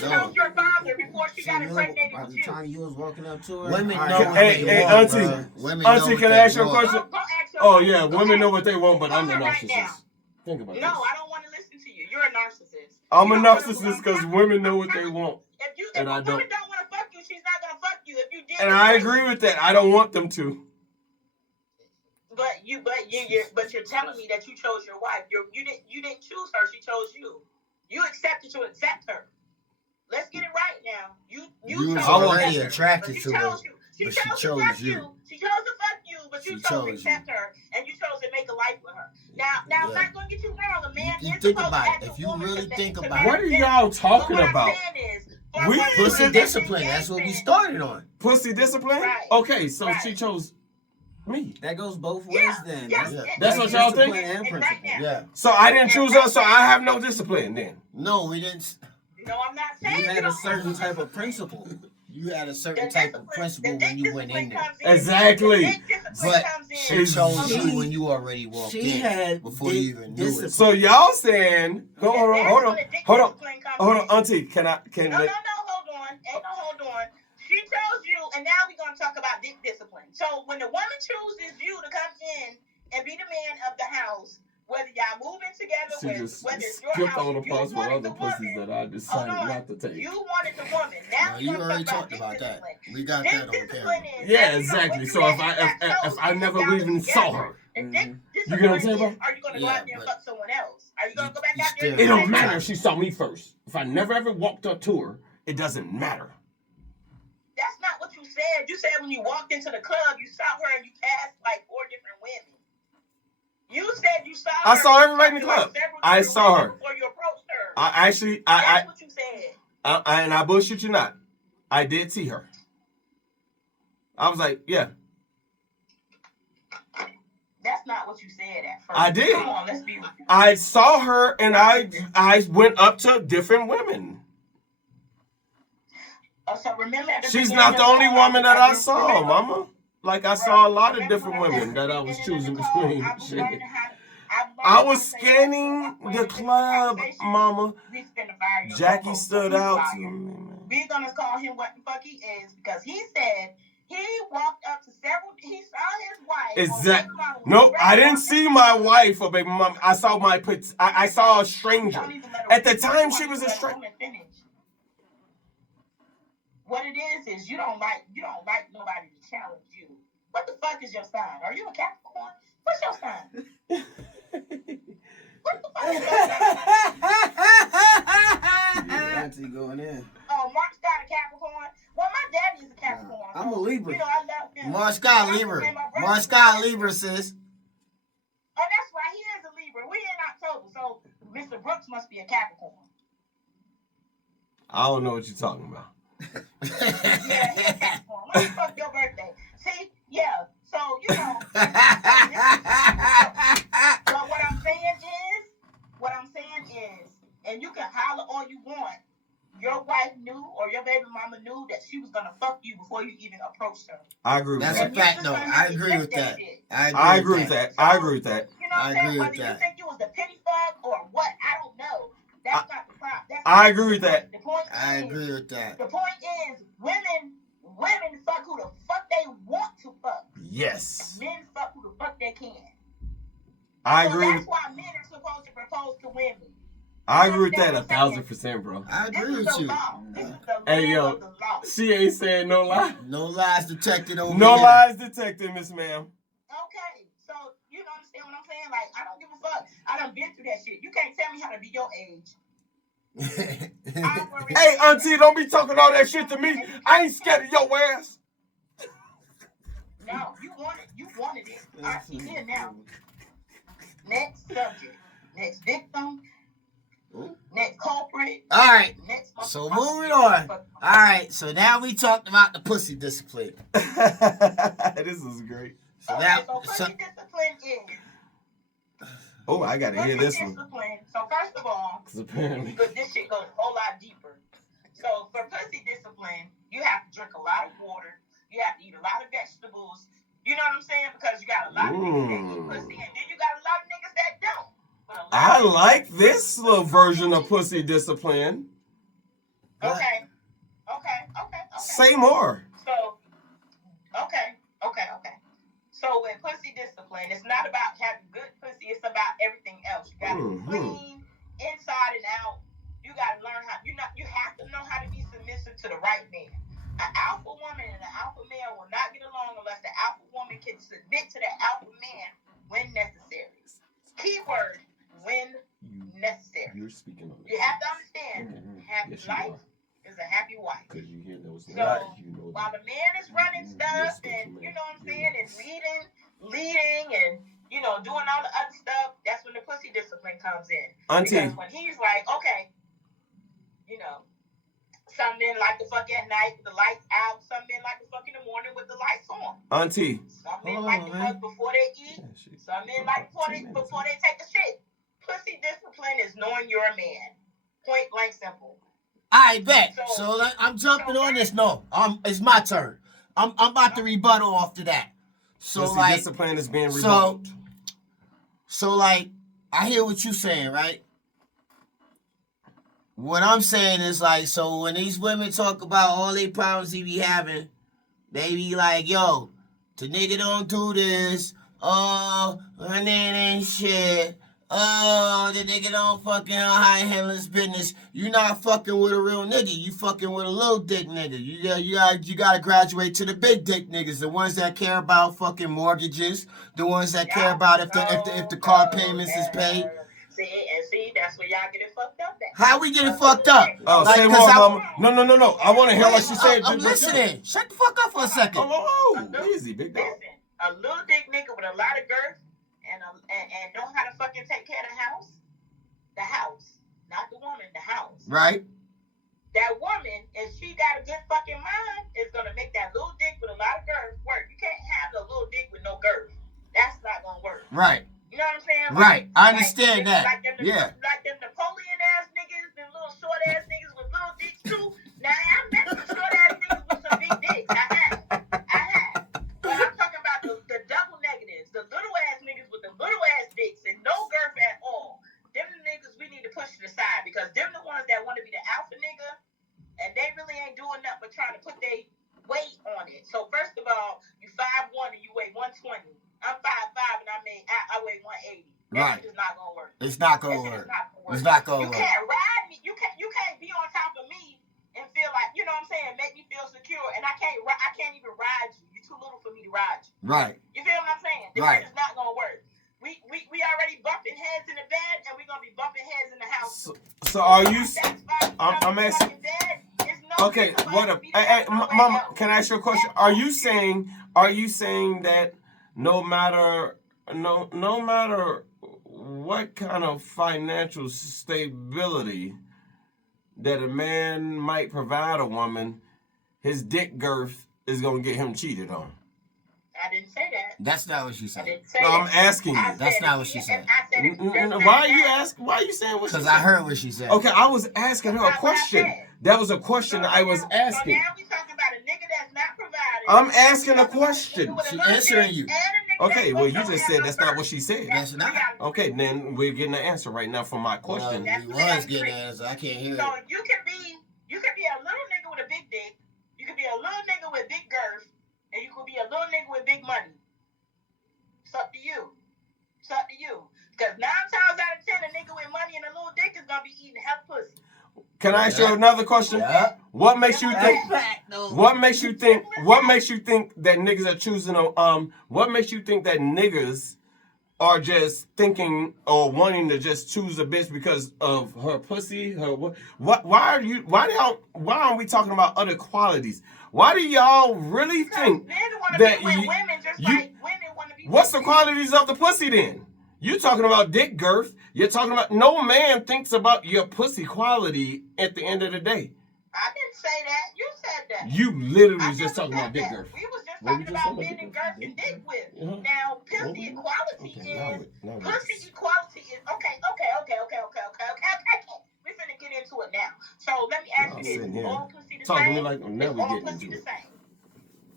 mother chose your father before she got impregnated By with the you. time you was walking up to her, Women all know right, what Hey, they hey, want, auntie. bro. Women know Auntie, what can I they ask you a want. question? Go ask your Oh, mother. yeah, Go women ask know what they want, but I'm the her right now. narcissist. Think about No, this. I don't want to listen to you. You're a narcissist. I'm You a don't wanna- narcissist because women know what they want. If and a I woman don't. don't want to fuck you, she's not gonna fuck you. If you did, And I agree with that. I don't want them to. But you're telling me that you chose your wife. You didn't choose her. She chose you. You accepted to accept her. Let's get it right now. You You was chose already her. attracted But to her, She but chose she to chose fuck you. you. She chose to fuck you, but you She chose to chose accept her, and you chose to make a life with her. Now, Yeah. I'm not gonna get you wrong. A man You is think supposed about to it. ask If a you woman really to think to about What are marry y'all them. talking But what about? I'm saying is, for We- women Pussy who discipline. have That's what we engagement- started on. Pussy discipline? Right. Okay, so Right. she chose me. that goes both ways. Yeah, Then yeah, Yeah. That's what y'all discipline think? and It's right principle. now. Yeah. So I didn't choose her, so I have no discipline then. No, we didn't. No, I'm not saying You had a don't certain have type of principle. You had a certain The type of discipline- principle the when you dick went in discipline there. comes in. Exactly. The dick discipline But comes in. she chose She- you when you already walked She in had before you even knew discipline. it. So y'all saying, hold on, That's hold when on, the dick hold on, discipline comes hold on, in. auntie, can No, hold on. Ain't no hold on. She chose you, and now we're going to talk about dick discipline. So when the woman chooses you to come in and be the man of the house, whether y'all moving together, she just whether it's your skipped house, all the you parts with wanted other the pussies woman. that I decided Hold on. not to take. You wanted the woman. Now No, we're you going to already talk talked about that. discipline. We got Dick that on discipline camera. is Yeah, that, exactly. when you So if got I chosen, never y'all even was saw together. her, And dick you get what I'm discipline saying, is, bro? are you going to go Yeah, out there and but fuck someone else? Are you going to go back you out there and still- It do don't that? matter if she saw me first. If I never ever walked up to her, it doesn't matter. That's not what you said. You said when you walked into the club, you saw her and you passed like 4 different women. You said you saw her. I saw and everybody in the you talked club. to several I different saw women her. before you approached her. I actually, That's what you said. and I bullshit you not. I did see her. I was like, yeah, That's not what you said at first. I did. Come on, let's be real. I saw her and I went up to different women. So remember at the She's beginning not the of only call, woman that I remember- saw, mama. Like I saw a lot of different women that I was choosing between. Shit. I was scanning the club, mama. Jackie stood out to me, man. We're gonna call him what the fuck he is because he said He walked up to several. He saw his wife. Exactly. Nope, I didn't see my wife or baby mom. I saw I saw a stranger. At the time, she was a stranger. What it is you don't like nobody to challenge you. What the fuck is your sign? Are you a Capricorn? What's your sign? What the fuck is your sign? Auntie going in. Oh, Marc Scott a Capricorn. Well, my daddy is a Capricorn. I'm a Libra. You know, I love him. Marc Scott Libra. Marc Scott Libra, sis. Oh, that's right. He is a Libra. We in October, so Mr. Brooks must be a Capricorn. I don't know what you're talking about. Yeah, he's a Capricorn. When the fuck your birthday? See, yeah. So you know. But what I'm saying is, and you can holler all you want. Your wife knew, or your baby mama knew that she was gonna fuck you before you even approached her. I agree with That's that. a fact, though. I agree with that. I agree with that. I agree with that. You know what I'm saying? Whether you think you was the pity fuck or what, I don't know. That's not the problem. I agree with that. The point I is, agree with that. The point is, women fuck who the fuck they want to fuck. Yes. Men fuck who the fuck they can. I So agree. that's why men are supposed to propose to women. I agree with that 1,000%, bro. I agree with you. This is the Hey, land yo, of the law. she ain't saying no lie. No lies detected over No here. lies detected, Miss Ma'am. Okay, so you understand what I'm saying? Like, I don't give a fuck. I done been through that shit. You can't tell me how to be your age. Hey, auntie, don't be talking all that shit to me. I ain't scared of your ass. No, you wanted it. I see here now. Next subject. Next victim. Next culprit. All right. Next So moving on. All right. So now we talked about the pussy discipline. This is great. So okay, now, so pussy discipline is. Oh, I gotta hear this one. So first of all, Apparently. because this shit goes a whole lot deeper. So for pussy discipline, you have to drink a lot of water. You have to eat a lot of vegetables. You know what I'm saying? Because you got a lot of niggas that eat pussy, and then you got a lot of niggas that don't. I like this little version of pussy discipline. Okay. Say more. So, okay. So with pussy discipline, it's not about having good pussy. It's about everything else. You got to be clean inside and out. You got to learn how. You have to know how to be submissive to the right man. An alpha woman and an alpha male will not get along unless the alpha woman can submit to the alpha man when necessary. Keyword: when necessary. You're speaking on this. You have to understand. Happy life is a happy wife. Because you hear those So while the man is running stuff and you know what I'm saying, and leading and you know doing all the other stuff, that's when the pussy discipline comes in. Auntie. Because when he's like, okay, you know, some men like to fuck at night with the lights out. Some men like to fuck in the morning with the lights on. Auntie. Some men like to fuck before they eat. Some men like before they take a shit. Pussy discipline is knowing you're a man. Point blank simple. I bet. So I'm jumping on this. No, it's my turn. I'm about to rebuttal after that. So pussy like discipline is being rebutted. So like I hear what you're saying, right? What I'm saying is like, so when these women talk about all they problems they be having, they be like, yo, the nigga don't do this. Oh, her name ain't shit. Oh, the nigga don't fucking know how to handle his business. You not fucking with a real nigga. You fucking with a little dick nigga. You gotta graduate to the big dick niggas, the ones that care about fucking mortgages, the ones that care about if the car payments is paid. See, that's where y'all get it fucked up at. How we get it fucked up? Oh, like, say more, mama. No. I want to hear what she said. I'm listening. Shut the fuck up for a second. Easy, big dog. Listen, a little dick nigga with a lot of girth and know how to fucking take care of the house, not the woman, the house. Right. That woman, if she got a good fucking mind, is gonna make that little dick with a lot of girth work. You can't have the little dick with no girth. That's not gonna work. Right. You know what I'm saying? Right. I understand that. Like them Napoleon ass niggas, them little short ass niggas with little dicks too. Now I met some short ass niggas with some big dicks. I have. But I'm talking about the double negatives, the little ass niggas with the little ass dicks and no girth at all. Them the niggas we need to push to the side because them the ones that want to be the alpha nigga, and they really ain't doing nothing but trying to put they weight on it. So first of all, you 5'1" and you weigh 120. I'm 5'5" and I weigh 180. That shit is not gonna work. It's not gonna work. It's not gonna work. You can't ride me. You can't be on top of me and feel like, you know what I'm saying, make me feel secure. And I can't even ride you. You're too little for me to ride you. Right. You feel what I'm saying? This shit is not gonna work. We already bumping heads in the bed, and we're gonna be bumping heads in the house. So are you? I'm asking. Okay, what up? Hey, Mama, can I ask you a question? Are you saying that no matter what kind of financial stability that a man might provide a woman, his dick girth is gonna get him cheated on? I didn't say that. That's not what she said. No, I'm asking you. That's not what she said. Why are you asking? Why are you saying what she said? Because I heard what she said. Okay, I was asking her a question. That was a question I was asking. So now we talking about a nigga that's not providing. I'm asking a question. She answering you. Okay, well, you just said that's not what she said. That's not. Okay, then we're getting an answer right now from my question. Well, we was getting an answer. I can't hear it. So you can be a little nigga with a big dick. You can be a little nigga with big girth. And you could be a little nigga with big money. It's up to you. It's up to you. Because 9 times out of 10, a nigga with money and a little dick is gonna be eating hell pussy. Can I ask you another question? Yeah. What makes you think? What makes you think that niggas are choosing? What makes you think that niggas are just thinking or wanting to just choose a bitch because of her pussy? Why aren't we talking about other qualities? Why do y'all really think that what's the qualities of the pussy then? You talking about dick girth. You're talking about no man thinks about your pussy quality at the end of the day. I didn't say that. You said that. You literally was just talking about dick girth. We was just talking about men and girth and dick width. Now, pussy equality is okay. We're finna get into it now. So let me ask you this: is all pussy the same? Is all pussy the same?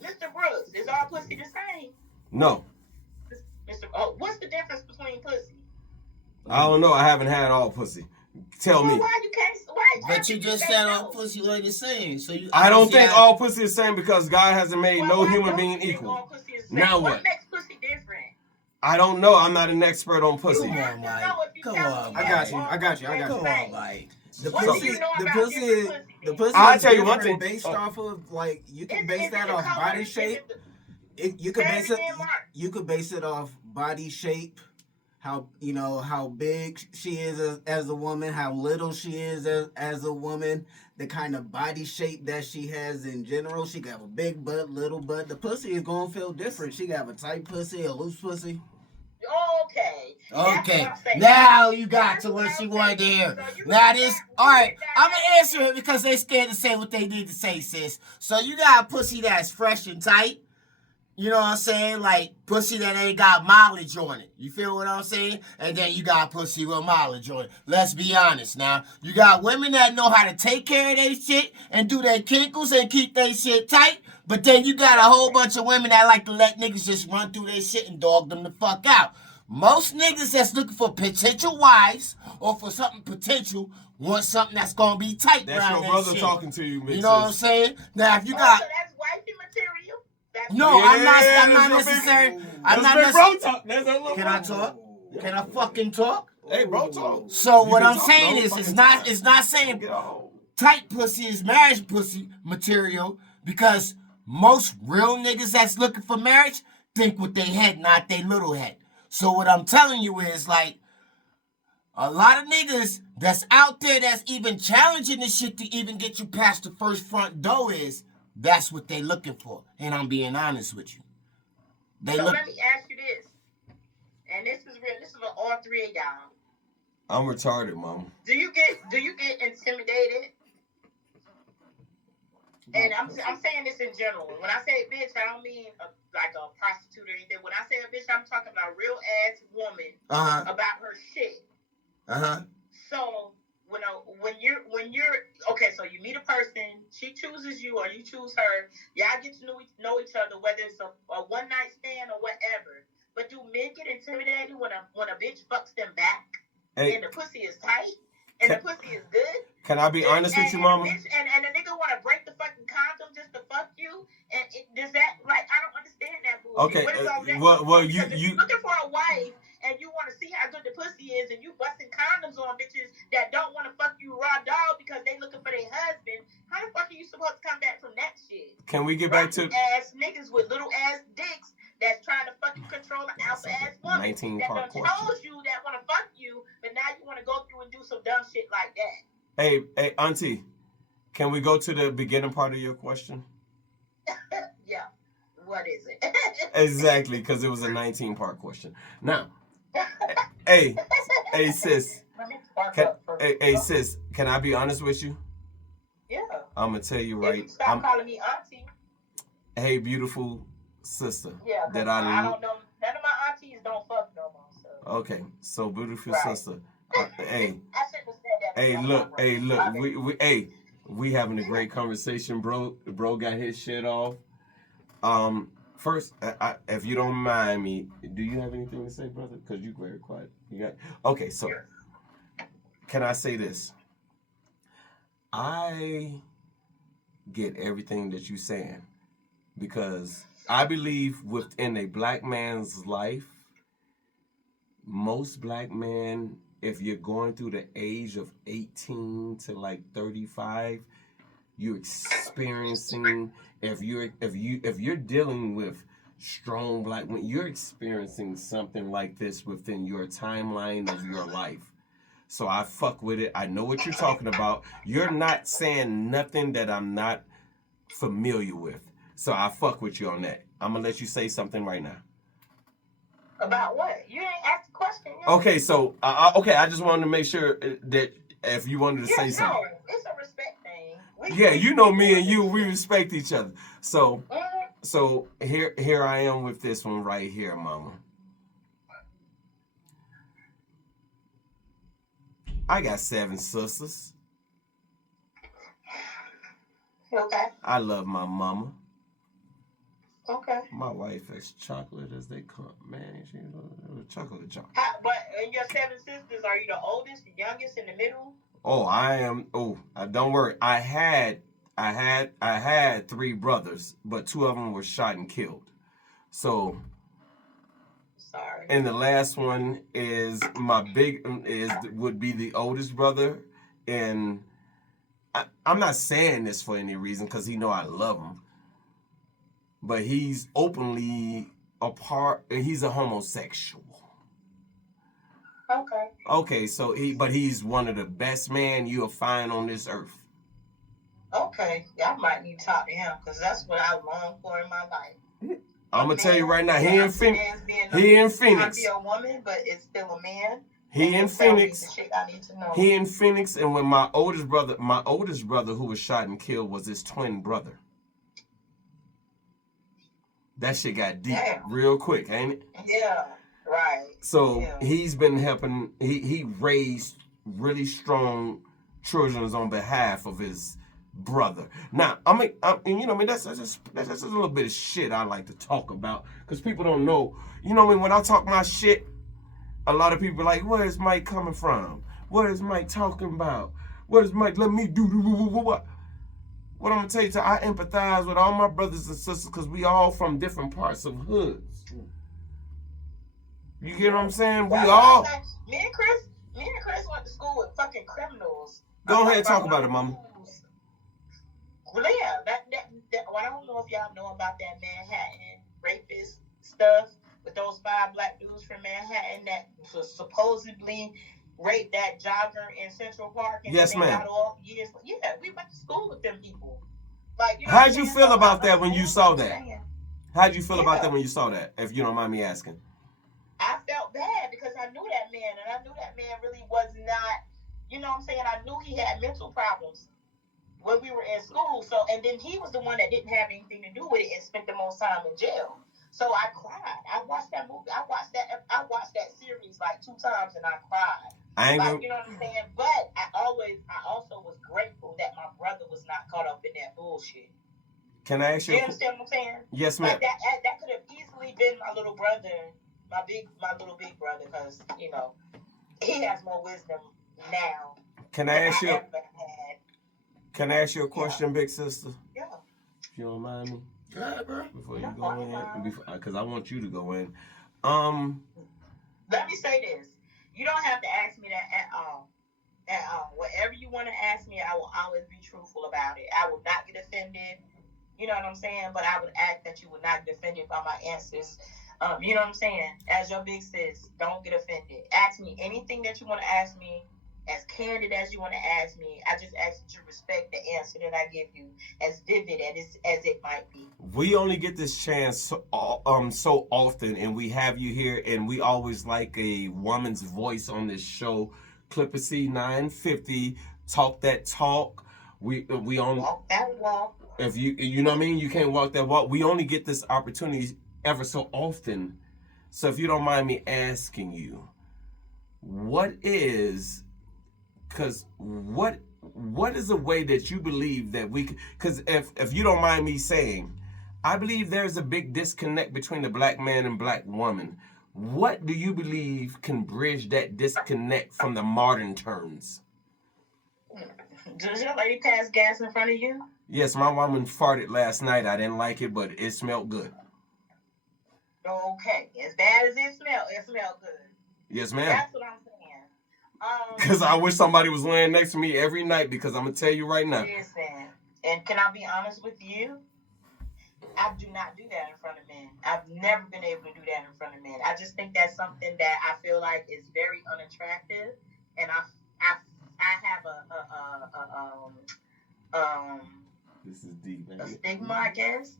Mr. Brooks, is all pussy the same? No. What's the difference between pussy? I don't know. I haven't had all pussy. Tell me. Why you can't? But you just said all pussy are the same. So you. I don't think all pussy is the same because God hasn't made no human being equal. Now what? What makes pussy different? I don't know. I'm not an expert on pussy. Come on, Mike. Come on. I got you. Come on, Mike. The pussy. I'll tell you one thing. Based off of like you can base that off body shape. You could base it off body shape. How how big she is as a woman, how little she is as a woman, the kind of body shape that she has in general. She got a big butt, little butt. The pussy is gonna feel different. She got a tight pussy, a loose pussy. Okay. Now you got to what she wanted to hear. Now this, all right. I'm gonna answer it because they scared to say what they need to say, sis. So you got a pussy that's fresh and tight. You know what I'm saying? Like pussy that ain't got mileage on it. You feel what I'm saying? And then you got pussy with mileage on it. Let's be honest now. You got women that know how to take care of their shit and do their kinkles and keep their shit tight. But then you got a whole bunch of women that like to let niggas just run through their shit and dog them the fuck out. Most niggas that's looking for potential wives or for something potential want something that's gonna be tight. That's your brother talking to you, Mrs. You know what I'm saying? Now if you got so that's wifey material. No, I'm not necessary. I'm not necessary. Can I talk? Can I fucking talk? Hey, bro, talk. So what I'm saying is, it's not saying tight pussy is marriage pussy material because most real niggas that's looking for marriage think with their head, not their little head. So what I'm telling you is like a lot of niggas that's out there that's even challenging this shit to even get you past the first front door is. That's what they looking for, and I'm being honest with you. Let me ask you this, and this is real. This is for all three of y'all. I'm retarded, mom. Do you get intimidated? And I'm saying this in general. When I say bitch, I don't mean like a prostitute or anything. When I say a bitch, I'm talking about a real ass woman about her shit. So. When you're okay, so you meet a person, she chooses you or you choose her, y'all get to know each other, whether it's a one night stand or whatever. But do men get intimidated when a bitch fucks them back and the pussy is tight and the pussy is good? Can I be honest with you, mama? And a nigga want to break the fucking condom just to fuck you Okay. Well, you looking for a wife and you want to see how good the pussy is, and you busting condoms on bitches that don't want to fuck you raw dog because they looking for their husband. How the fuck are you supposed to come back from that shit? Can we get back to ass niggas with little ass dicks that's trying to fucking control an alpha ass woman 19-part that question. told you that want to fuck you, but now you want to go through and do some dumb shit like that. Hey, auntie, can we go to the beginning part of your question? Yeah. What is it? Exactly, because it was a 19-part question. Now, hey, sis. Hey, sis, can I be honest with you? Yeah. I'm going to tell you right. Stop calling me auntie. Hey, beautiful sister. Yeah, that I don't know. None of my aunties don't fuck no more. So. Okay, so beautiful sister. Hey. I shouldn't have said that. Hey, look. We having a great conversation, bro. Bro got his shit off. First, if you don't mind me, do you have anything to say, brother? Because you're very quiet. Okay, so can I say this? I get everything that you're saying because I believe within a black man's life, most black men, if you're going through the age of 18 to like 35, you're experiencing, if you're dealing with strong black men, you're experiencing something like this within your timeline of your life. So I fuck with it. I know what you're talking about. You're not saying nothing that I'm not familiar with. So I fuck with you on that. I'm gonna let you say something right now. About what? You ain't asked the question yet. Okay, so I just wanted to make sure that if you wanted to say something. No, it's a respect thing. You know me and you, we respect each other. So so here I am with this one right here, mama. I got 7 sisters. Okay. I love my mama. Okay. My wife is chocolate as they come. Man, she's a chocolate jar. But in your 7 sisters, are you the oldest, the youngest, in the middle? Oh, I am. Oh, don't worry. I had 3 brothers, but 2 of them were shot and killed. So, sorry. And the last one is would be the oldest brother, and I'm not saying this for any reason because he know I love him. But he's openly he's a homosexual. Okay. Okay, so he's one of the best men you'll find on this earth. Okay, I might need to talk to him because that's what I long for in my life. I'm gonna tell you right now, he in Phoenix. He in Phoenix. Be a woman, but it's still a man. He in Phoenix. Shit I need to know. He in Phoenix, and when my oldest brother who was shot and killed was his twin brother. That shit got deep real quick, ain't it? Yeah, right. So he's been helping. He raised really strong children on behalf of his brother. Now, that's just a little bit of shit I like to talk about because people don't know. When I talk my shit, a lot of people are like, where is Mike coming from? What is Mike talking about? What is Mike? Let me do what? What I'm gonna tell you, I empathize with all my brothers and sisters because we all from different parts of hoods. You get what I'm saying? We all. Me and Chris went to school with fucking criminals. Go ahead and talk about it, mama. Well, yeah, well, I don't know if y'all know about that Manhattan rapist stuff with those 5 black dudes from Manhattan that was supposedly raped that jogger in Central Park. And yes, ma'am. Got all years. Yeah, we went to school with them people. Like, how'd you feel about that when you saw that? How'd you feel about that when you saw that? If you don't mind me asking. I felt bad because I knew that man, and I knew that man really was not. You know what I'm saying? I knew he had mental problems when we were in school. So, and then he was the one that didn't have anything to do with it and spent the most time in jail. So I cried. I watched that movie. I watched that series like 2 times, and I cried. You know what I'm saying? But I also was grateful that my brother was not caught up in that bullshit. Can I ask you? You understand what I'm saying? Yes, ma'am. Like that could have easily been my little brother, my little big brother, because he has more wisdom now. Can I ask you? Can I ask you a question, big sister? Yeah. If you don't mind me. Go ahead, bro. Before you go in, because I want you to go in. Let me say this. You don't have to ask me that at all. At all. Whatever you want to ask me, I will always be truthful about it. I will not get offended. You know what I'm saying? But I would ask that you would not get offended by my answers. You know what I'm saying? As your big sis, don't get offended. Ask me anything that you want to ask me, as candid as you want to ask me. I just ask that you respect the answer that I give you, as vivid as it might be. We only get this chance so often, and we have you here, and we always like a woman's voice on this show. Clipper C 950, talk that talk. We only walk that walk. If you know what I mean, you can't walk that walk. We only get this opportunity ever so often. So if you don't mind me asking you, what is a way that you believe that we could, because if you don't mind me saying, I believe there's a big disconnect between the black man and black woman. What do you believe can bridge that disconnect from the modern terms? Does your lady pass gas in front of you? Yes, my woman farted last night. I didn't like it, but it smelled good. Okay, as bad as it smelled good. Yes, ma'am. That's what I'm saying. Because I wish somebody was laying next to me every night, because I'm going to tell you right now. Listen, and can I be honest with you? I do not do that in front of men. I've never been able to do that in front of men. I just think that's something that I feel like is very unattractive, and I have this is deep, man. A stigma, I guess,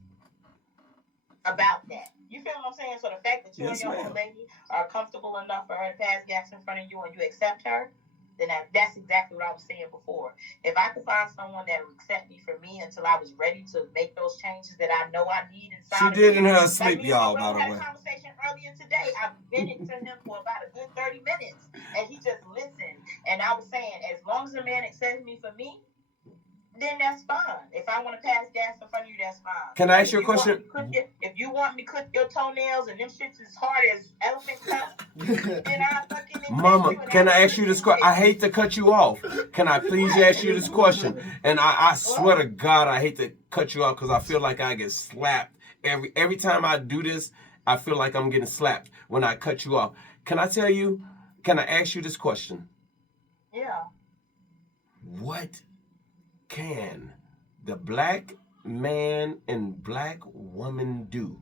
about that. You feel what I'm saying? So the fact that you and your old lady are comfortable enough for her to pass gas in front of you and you accept her, then that's exactly what I was saying before. If I could find someone that would accept me for me until I was ready to make those changes that I know I need inside she did me. in her sleep, like y'all, by the way. We had a conversation earlier today. I vented to him for about a good 30 minutes, and he just listened. And I was saying, as long as a man accepts me for me, then that's fine. If I want to pass gas in front of you, that's fine. Can I ask you a question? If you want me to clip your toenails and them shits as hard as elephant cuffs, then I fucking Mama, can I ask you this question? I hate to cut you off. Can I please ask you this question? And I swear to God, I hate to cut you off because I feel like I get slapped. Every time I do this, I feel like I'm getting slapped when I cut you off. Can I ask you this question? Yeah. What can the black man and black woman do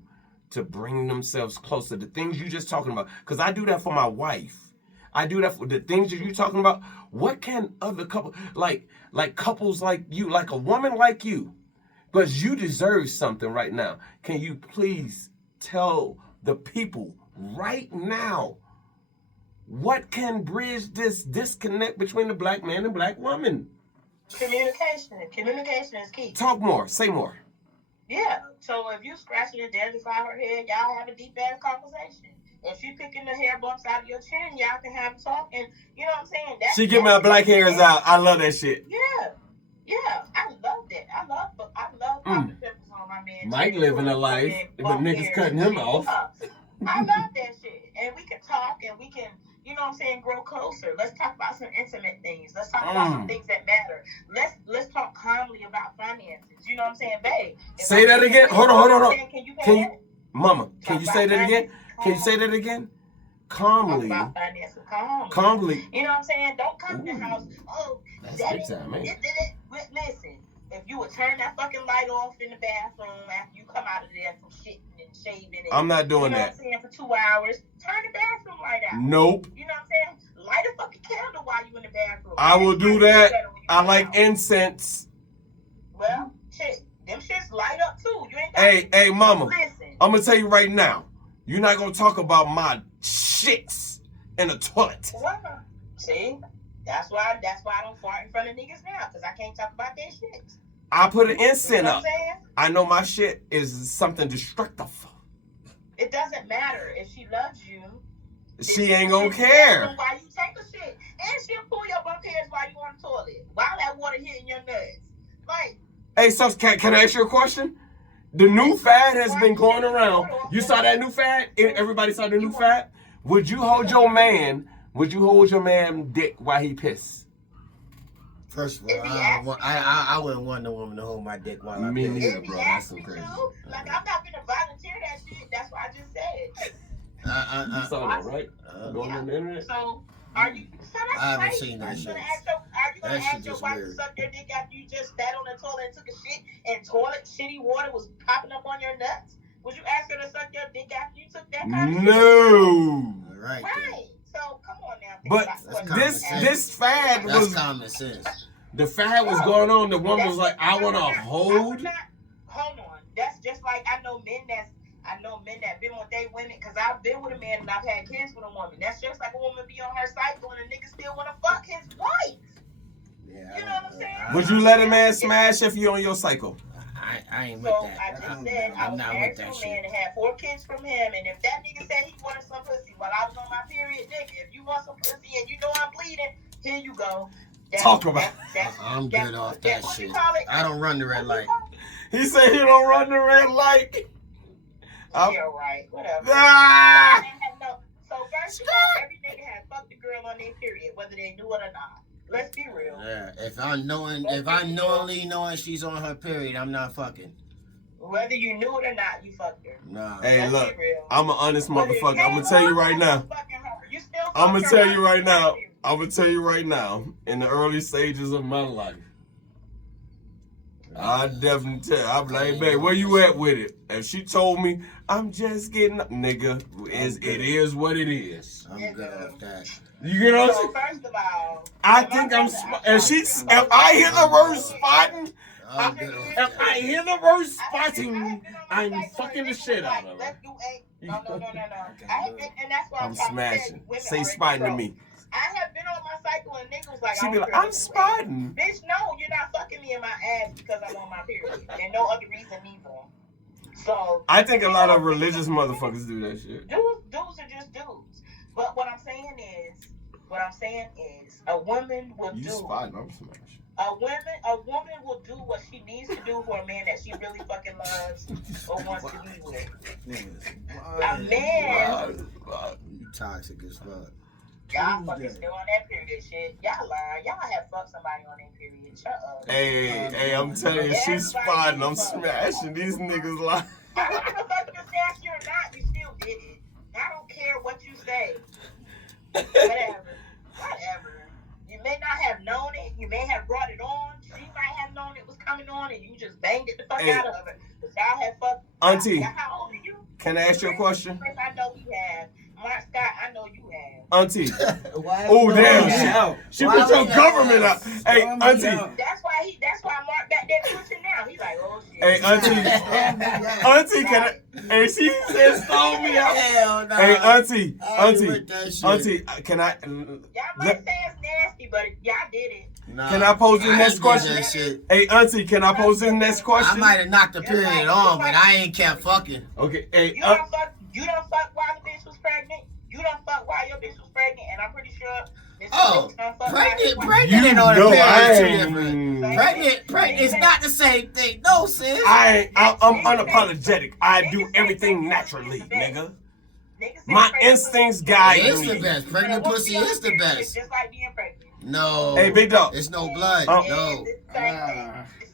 to bring themselves closer? The things you just talking about, because I do that for my wife. I do that for the things that you talking about. What can other couple, like couples like you, like a woman like you, because you deserve something right now. Can you please tell the people right now what can bridge this disconnect between the black man and black woman? Communication. Communication is key. Talk more. Say more. Yeah. So if you scratching your daddy side of her head, y'all have a deep ass conversation. If she picking the hair bumps out of your chin, y'all can have a talk. And you know what I'm saying? She get my black hairs out. I love that shit. Yeah. Yeah. I love that. I love popping peppers on my man. Mike living a life, but niggas cutting him off. I love that shit. And we can talk and we can, you know what I'm saying, grow closer. Let's talk about some intimate things. Let's talk about some things that matter. Let's talk calmly about finances. You know what I'm saying, babe? Say that again. Hold on. Can you Mama, can you say that again? Can you say that again? Calmly. Talk about finances calmly. You know what I'm saying? Don't come to the house. Oh, that's big time, man. Listen, if you would turn that fucking light off in the bathroom after you come out of there from shitting and shaving and, I'm not doing that. You know that. what I'm saying, for 2 hours, turn the bathroom light out. Nope. You know what I'm saying? Light a fucking candle while you in the bathroom. I will do that. I like incense. Well, shit, them shits light up too. You ain't got Hey, mama. Listen. I'm gonna tell you right now. You're not gonna talk about my shits in the toilet. Well, see, that's why I don't fart in front of niggas now, because I can't talk about their shit. I put an incense you know up. I know my shit is something destructive. It doesn't matter if she loves you. She ain't gonna care. Why you take a shit, and she'll pull your bump hairs while you on the toilet, while that water hitting your nuts. Like, hey, so can I ask you a question? The new fad has been going around. You saw that new fad? Everybody saw the new fad? Would you hold your man dick while he piss? First of If all, he I, asked don't want, me I wouldn't want no woman to hold my dick while I Me piss. neither. If he bro, asked that's me crazy. to, like, I'm not gonna volunteer that shit. That's what I just said. You saw that, right? Going on the internet? So, are you? So that's I haven't crazy. seen that Are you shit. gonna That shit ask your just wife weird. to suck your dick after you just sat on the toilet and took a shit and toilet shitty water was popping up on your nuts? Would you ask her to suck your dick after you took that kind of shit? No. Right. Right. So come on now. Think But about what this- you ask. this fad That's was common sense. the fad was going on. The woman was like, I want to hold. Hold on. That's just like I know men that been with their women, because I've been with a man and I've had kids with a woman. That's just like a woman be on her cycle and a nigga still want to fuck his wife. Yeah, You know what I'm saying? Would you let a man smash if you on your cycle? I ain't with So that. I just said I I'm was not married with to that a shit. man and had 4 kids from him, and if that nigga said he wanted some pussy while I was on my period, nigga, if you want some pussy and you know I'm bleeding, here you go. Talk about I'm good off that what you shit. call it? I don't run the red light. He said he don't run the red light. Yeah, right. Whatever. Ah! So first of all, every nigga had fucked a girl on their period, whether they knew it or not. Let's be real. Yeah, if I knowingly knowing she's on her period, I'm not fucking. Whether you knew it or not, you fucked her. Nah. Hey, Let's look, be real. I'm an honest But if motherfucker. you I'm gonna tell you right now. You still I'm gonna fucked her tell you while right you on now. her period. I'm gonna tell you right now. In the early stages of my life, I definitely tell. I'm like, babe, where you at with it? If she told me I'm just getting, nigga, it is what it is. I'm good off that. You get what I'm So saying? first of all, I think I'm. If I hear the word spotting, I'm good off if I that. hear the word spotting, I'm fucking the shit out of her. Let's do A. No. I have been, and that's why I'm trying to tell smashing. you, women Say are in spotting to control. me. I have been on my cycle and niggas like, She I be don't like, care I'm what you spotting. ain't. Bitch, no, you're not fucking me in my ass because I'm on my period, and no other reason either. So I think a lot of religious motherfuckers do that shit. dudes are just dudes. But what I'm saying is, a woman will You do. spotting, I'm smashing. A woman will do what she needs to do for a man that she really fucking loves or wants to be with. A man, You toxic as fuck. y'all fucking still on that period shit. Y'all lying. Y'all have fucked somebody on that period. Shut up. Hey, I'm telling you, she's spotting. I'm smashing these niggas like. I don't give a fuck if it's nasty or not. You still did it. I don't care what you say. Whatever. You may not have known it. You may have brought it on. She might have known it was coming on, and you just banged it the fuck out of it. But y'all have fucked. Auntie, How old are you? can I ask you a question? Chris, I know he have. Marc Scott, I know you have. Auntie. Oh damn, she put your government out. Hey, Auntie. That's why Mark back there twitching now. He's like, oh shit. Hey, Auntie, can I? Hey, she said stole me out. Hell no. Hey, Auntie, can I? Y'all might say it's nasty, but y'all did it. Nah, can I pose the next ain't did question? that shit. Hey, Auntie, can I pose the next I question? might have knocked the period on, but I ain't kept fucking. Okay, hey, You don't fuck while the bitch was pregnant. You don't fuck while your bitch was pregnant, and I'm pretty sure. Pregnant and on the period two different. Pregnant is not the same thing. No, sis. I'm unapologetic. I do everything naturally, nigga. My instincts guide It's me. the best. Pregnant pussy is the best. Just like being pregnant. No. Hey, big dog. It's no blood. No.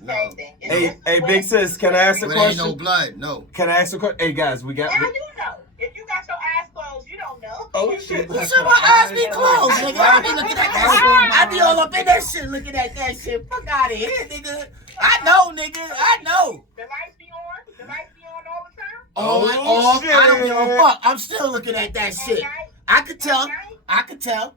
No. Hey, big sis, can I ask a But ain't no question? blood. No. Can I ask a question? Hey, guys, we got. How you know? If you got your eyes closed, you don't know. Oh shit! So my eyes be closed, nigga. I be looking at that shit. I be all up in that shit, looking at that shit. Fuck out of here, nigga. I know, nigga. I know. The lights be on. The lights be on all the time. Oh, shit. I don't give a fuck. I'm still looking at that shit. I could tell. I could tell.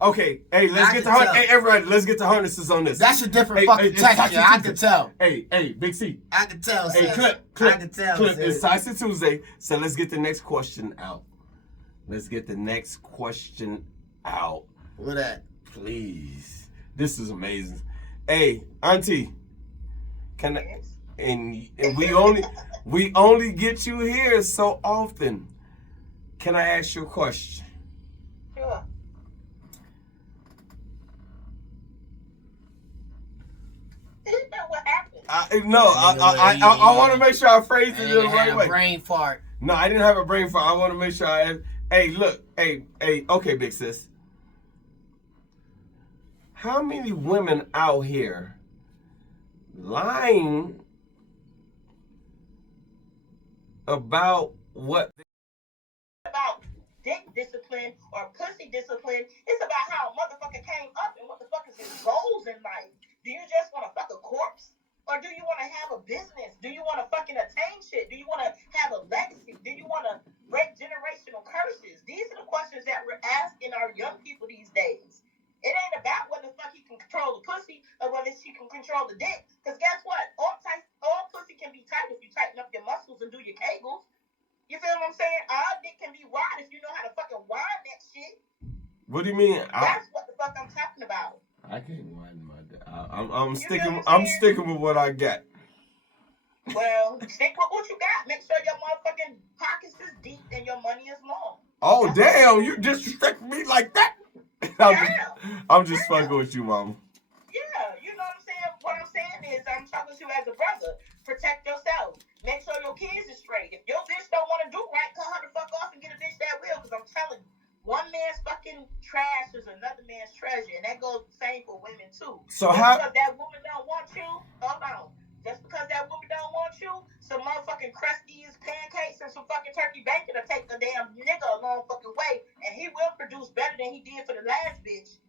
Okay, hey, let's get to hey, everybody, let's get to harnesses on this. That's a different Hey, fucking it's texture. Tyson I Tuesday. could tell. Hey, Big C. I could tell. Hey, sis. clip. I could tell. Clip. sis. It's Tyson Tuesday, so let's get the next question out. Let's get the next question out, What that? please. This is amazing. Hey, Auntie, can I? And we only get you here so often. Can I ask you a question? Sure. What happened? I want to make sure I phrase it in the right way. Brain fart. No, I didn't have a brain fart. I want to make sure hey, look, hey, okay, big sis. how many women out here lying about what about dick discipline or pussy discipline. It's about how a motherfucker came up and what the fuck is his goals in life. Do you just want to fuck a corpse? Or do you want to have a business? Do you want to fucking attain shit? Do you want to have a legacy? Do you want to break generational curses? These are the questions that we're asking our young people these days. It ain't about whether the fuck he can control the pussy or whether she can control the dick. Because guess what? All pussy can be tight if you tighten up your muscles and do your kegels. You feel what I'm saying? All dick can be wide if you know how to fucking wind that shit. What do you mean? That's what the fuck I'm talking about. I can't widen my dick. I'm sticking with what I got. Well, stick with what you got. Make sure your motherfucking pockets is deep and your money is long. Oh damn! You disrespecting me like that? I'm just fucking with you, mama. Yeah, you know what I'm saying? What I'm saying is I'm talking to you as a brother. Protect yourself. Make sure your kids are straight. If your bitch don't want to do right, cut her the fuck off and get a bitch that will. Because I'm telling you, one man's fucking trash is another man's treasure. And that goes the same for women too. So because that woman don't want you, hold on. Just because that woman don't want you, some motherfucking crusties, pancakes, and some fucking turkey bacon will take the damn nigga a long fucking way. And he will produce better than he did for the last bitch.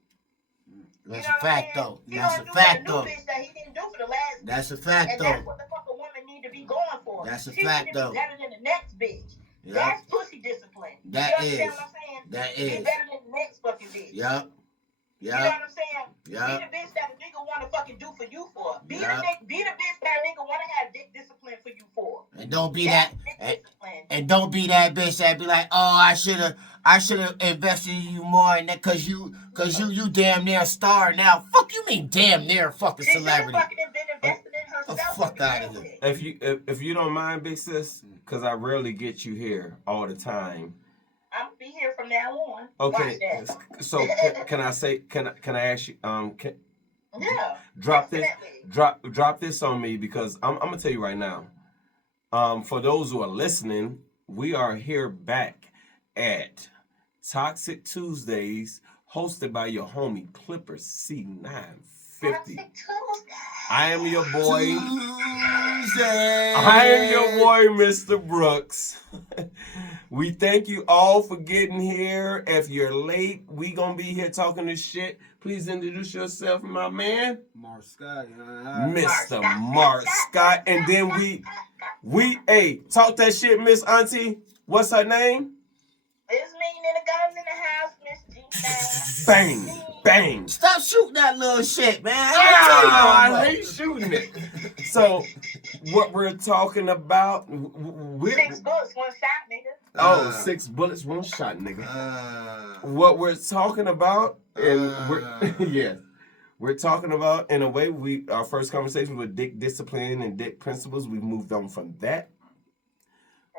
That's a fact, though. That's a fact, though. That he didn't do for the last bitch. That's a fact, though. And that's what the fuck a woman need to be going for. That's a she fact, need to though. be better than the next bitch. Yep. That's pussy discipline. That you is. understand what I'm saying? That be is. better than the next fucking bitch. Yep. You know what I'm saying? Yep. Be the bitch that a nigga want to fucking do for you for. Be Yep. the bitch that a nigga want to have dick discipline for you for. And don't be and don't be that bitch that be like, oh, I should have invested in you more, and that cause you damn near a star now. Fuck you mean damn near a fucking celebrity? She fucking been invested in herself. Fuck out of here. If you don't mind, big sis, because I rarely get you here all the time. I'm gonna be here from now on. Okay, so can I ask you? Yeah. Drop this on me because I'm gonna tell you right now. For those who are listening, we are here back at Toxic Tuesdays, hosted by your homie Clipper C950. I am your boy. I am your boy, Mr. Brooks. We thank you all for getting here. If you're late, we gonna be here talking this shit. Please introduce yourself, my man. Marc Scott. Mr. Marc Scott. And then hey, talk that shit, Miss Auntie. What's her name? It's me, and the Gunnz in the house, Miss G. Bang, bang. Stop shooting that little shit, man. I hate shooting it. So, what we're talking about... 6 bullets, 1 shot, nigga. Oh, 6 bullets, 1 shot, nigga. What we're talking about, and we're talking about, in a way, our first conversation with dick discipline and dick principles, we've moved on from that.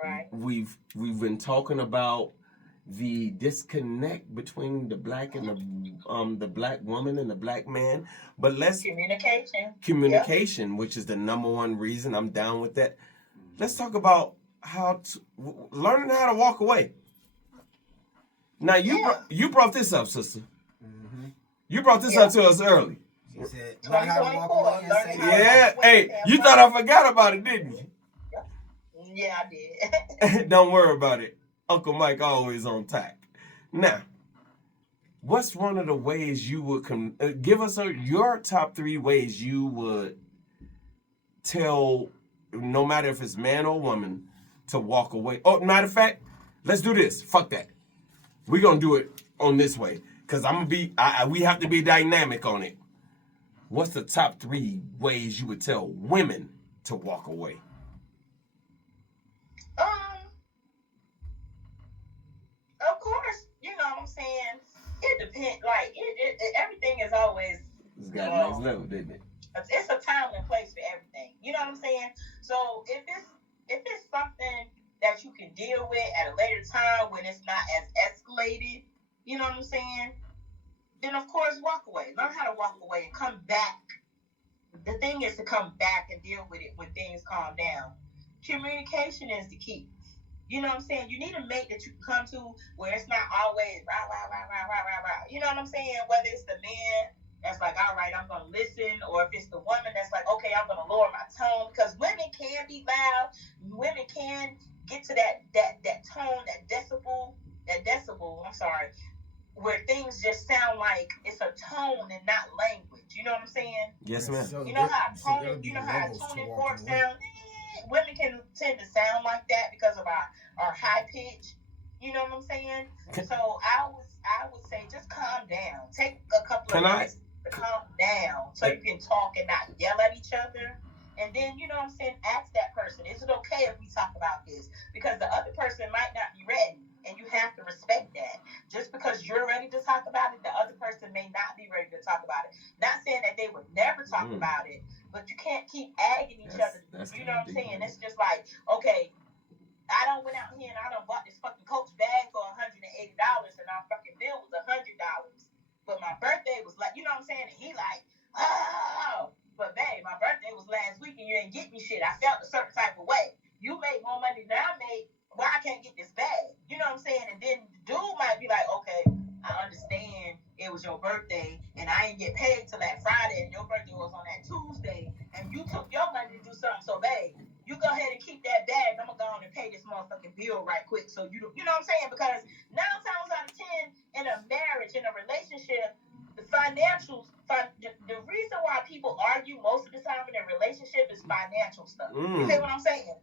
Right. We've been talking about the disconnect between the black and the black woman and the black man, but let's communication, which is the number one reason I'm down with that. Let's talk about learning how to walk away. Now you brought this up, sister. Mm-hmm. You brought this up to us early. She said, learn how to walk away and say yeah, hey, you thought I forgot about it, didn't you? Yeah, I did. Don't worry about it. Uncle Mike always on tack. Now, what's one of the ways you would give us your top 3 ways you would tell, no matter if it's man or woman, to walk away? Oh, matter of fact, let's do this. Fuck that. We're gonna do it on this way because we have to be dynamic on it. What's the top 3 ways you would tell women to walk away? Of course, you know what I'm saying. It depends. Like everything is always. It's got next level, didn't it? It's a time and place for everything. You know what I'm saying. So if it's something that you can deal with at a later time when it's not as escalated, you know what I'm saying. Then of course walk away. Learn how to walk away and come back. The thing is to come back and deal with it when things calm down. Communication is the key. You know what I'm saying? You need a mate that you can come to where it's not always rah, rah, rah, rah, rah, rah, rah. You know what I'm saying? Whether it's the man that's like, all right, I'm gonna listen, or if it's the woman that's like, okay, I'm gonna lower my tone, because women can be loud, women can get to that tone, that decibel, I'm sorry, where things just sound like it's a tone and not language. You know what I'm saying? Yes, ma'am. You know how a tuning fork sound? Women can tend to sound like that because of our high pitch. You know what I'm saying? So I would say just calm down. Take a couple of minutes to calm down so you can talk and not yell at each other. And then, you know what I'm saying, ask that person, is it okay if we talk about this? Because the other person might not be ready, and you have to respect that. Just because you're ready to talk about it, the other person may not be ready to talk about it. Not saying that they would never talk about it, but you can't keep agging each other. You know what I'm saying? It's just like, okay, I done went out here and I done bought this fucking Coach bag for $180 and our fucking bill was $100. But my birthday was like, you know what I'm saying? And he like, oh, but babe, my birthday was last week and you ain't get me shit. I felt a certain type of way. You make more money than I made. Why I can't get this bag? You know what I'm saying? And then the dude might be like, okay, I understand it was your birthday and I didn't get paid till that Friday and your birthday was on that Tuesday and you took your money to do something. So babe, you go ahead and keep that bag. I'm gonna go on and pay this motherfucking bill right quick. So you know what I'm saying? Because 9 times out of 10 in a marriage, in a relationship, the financials, the reason why people argue most of the time in a relationship is financial stuff. You see what I'm saying?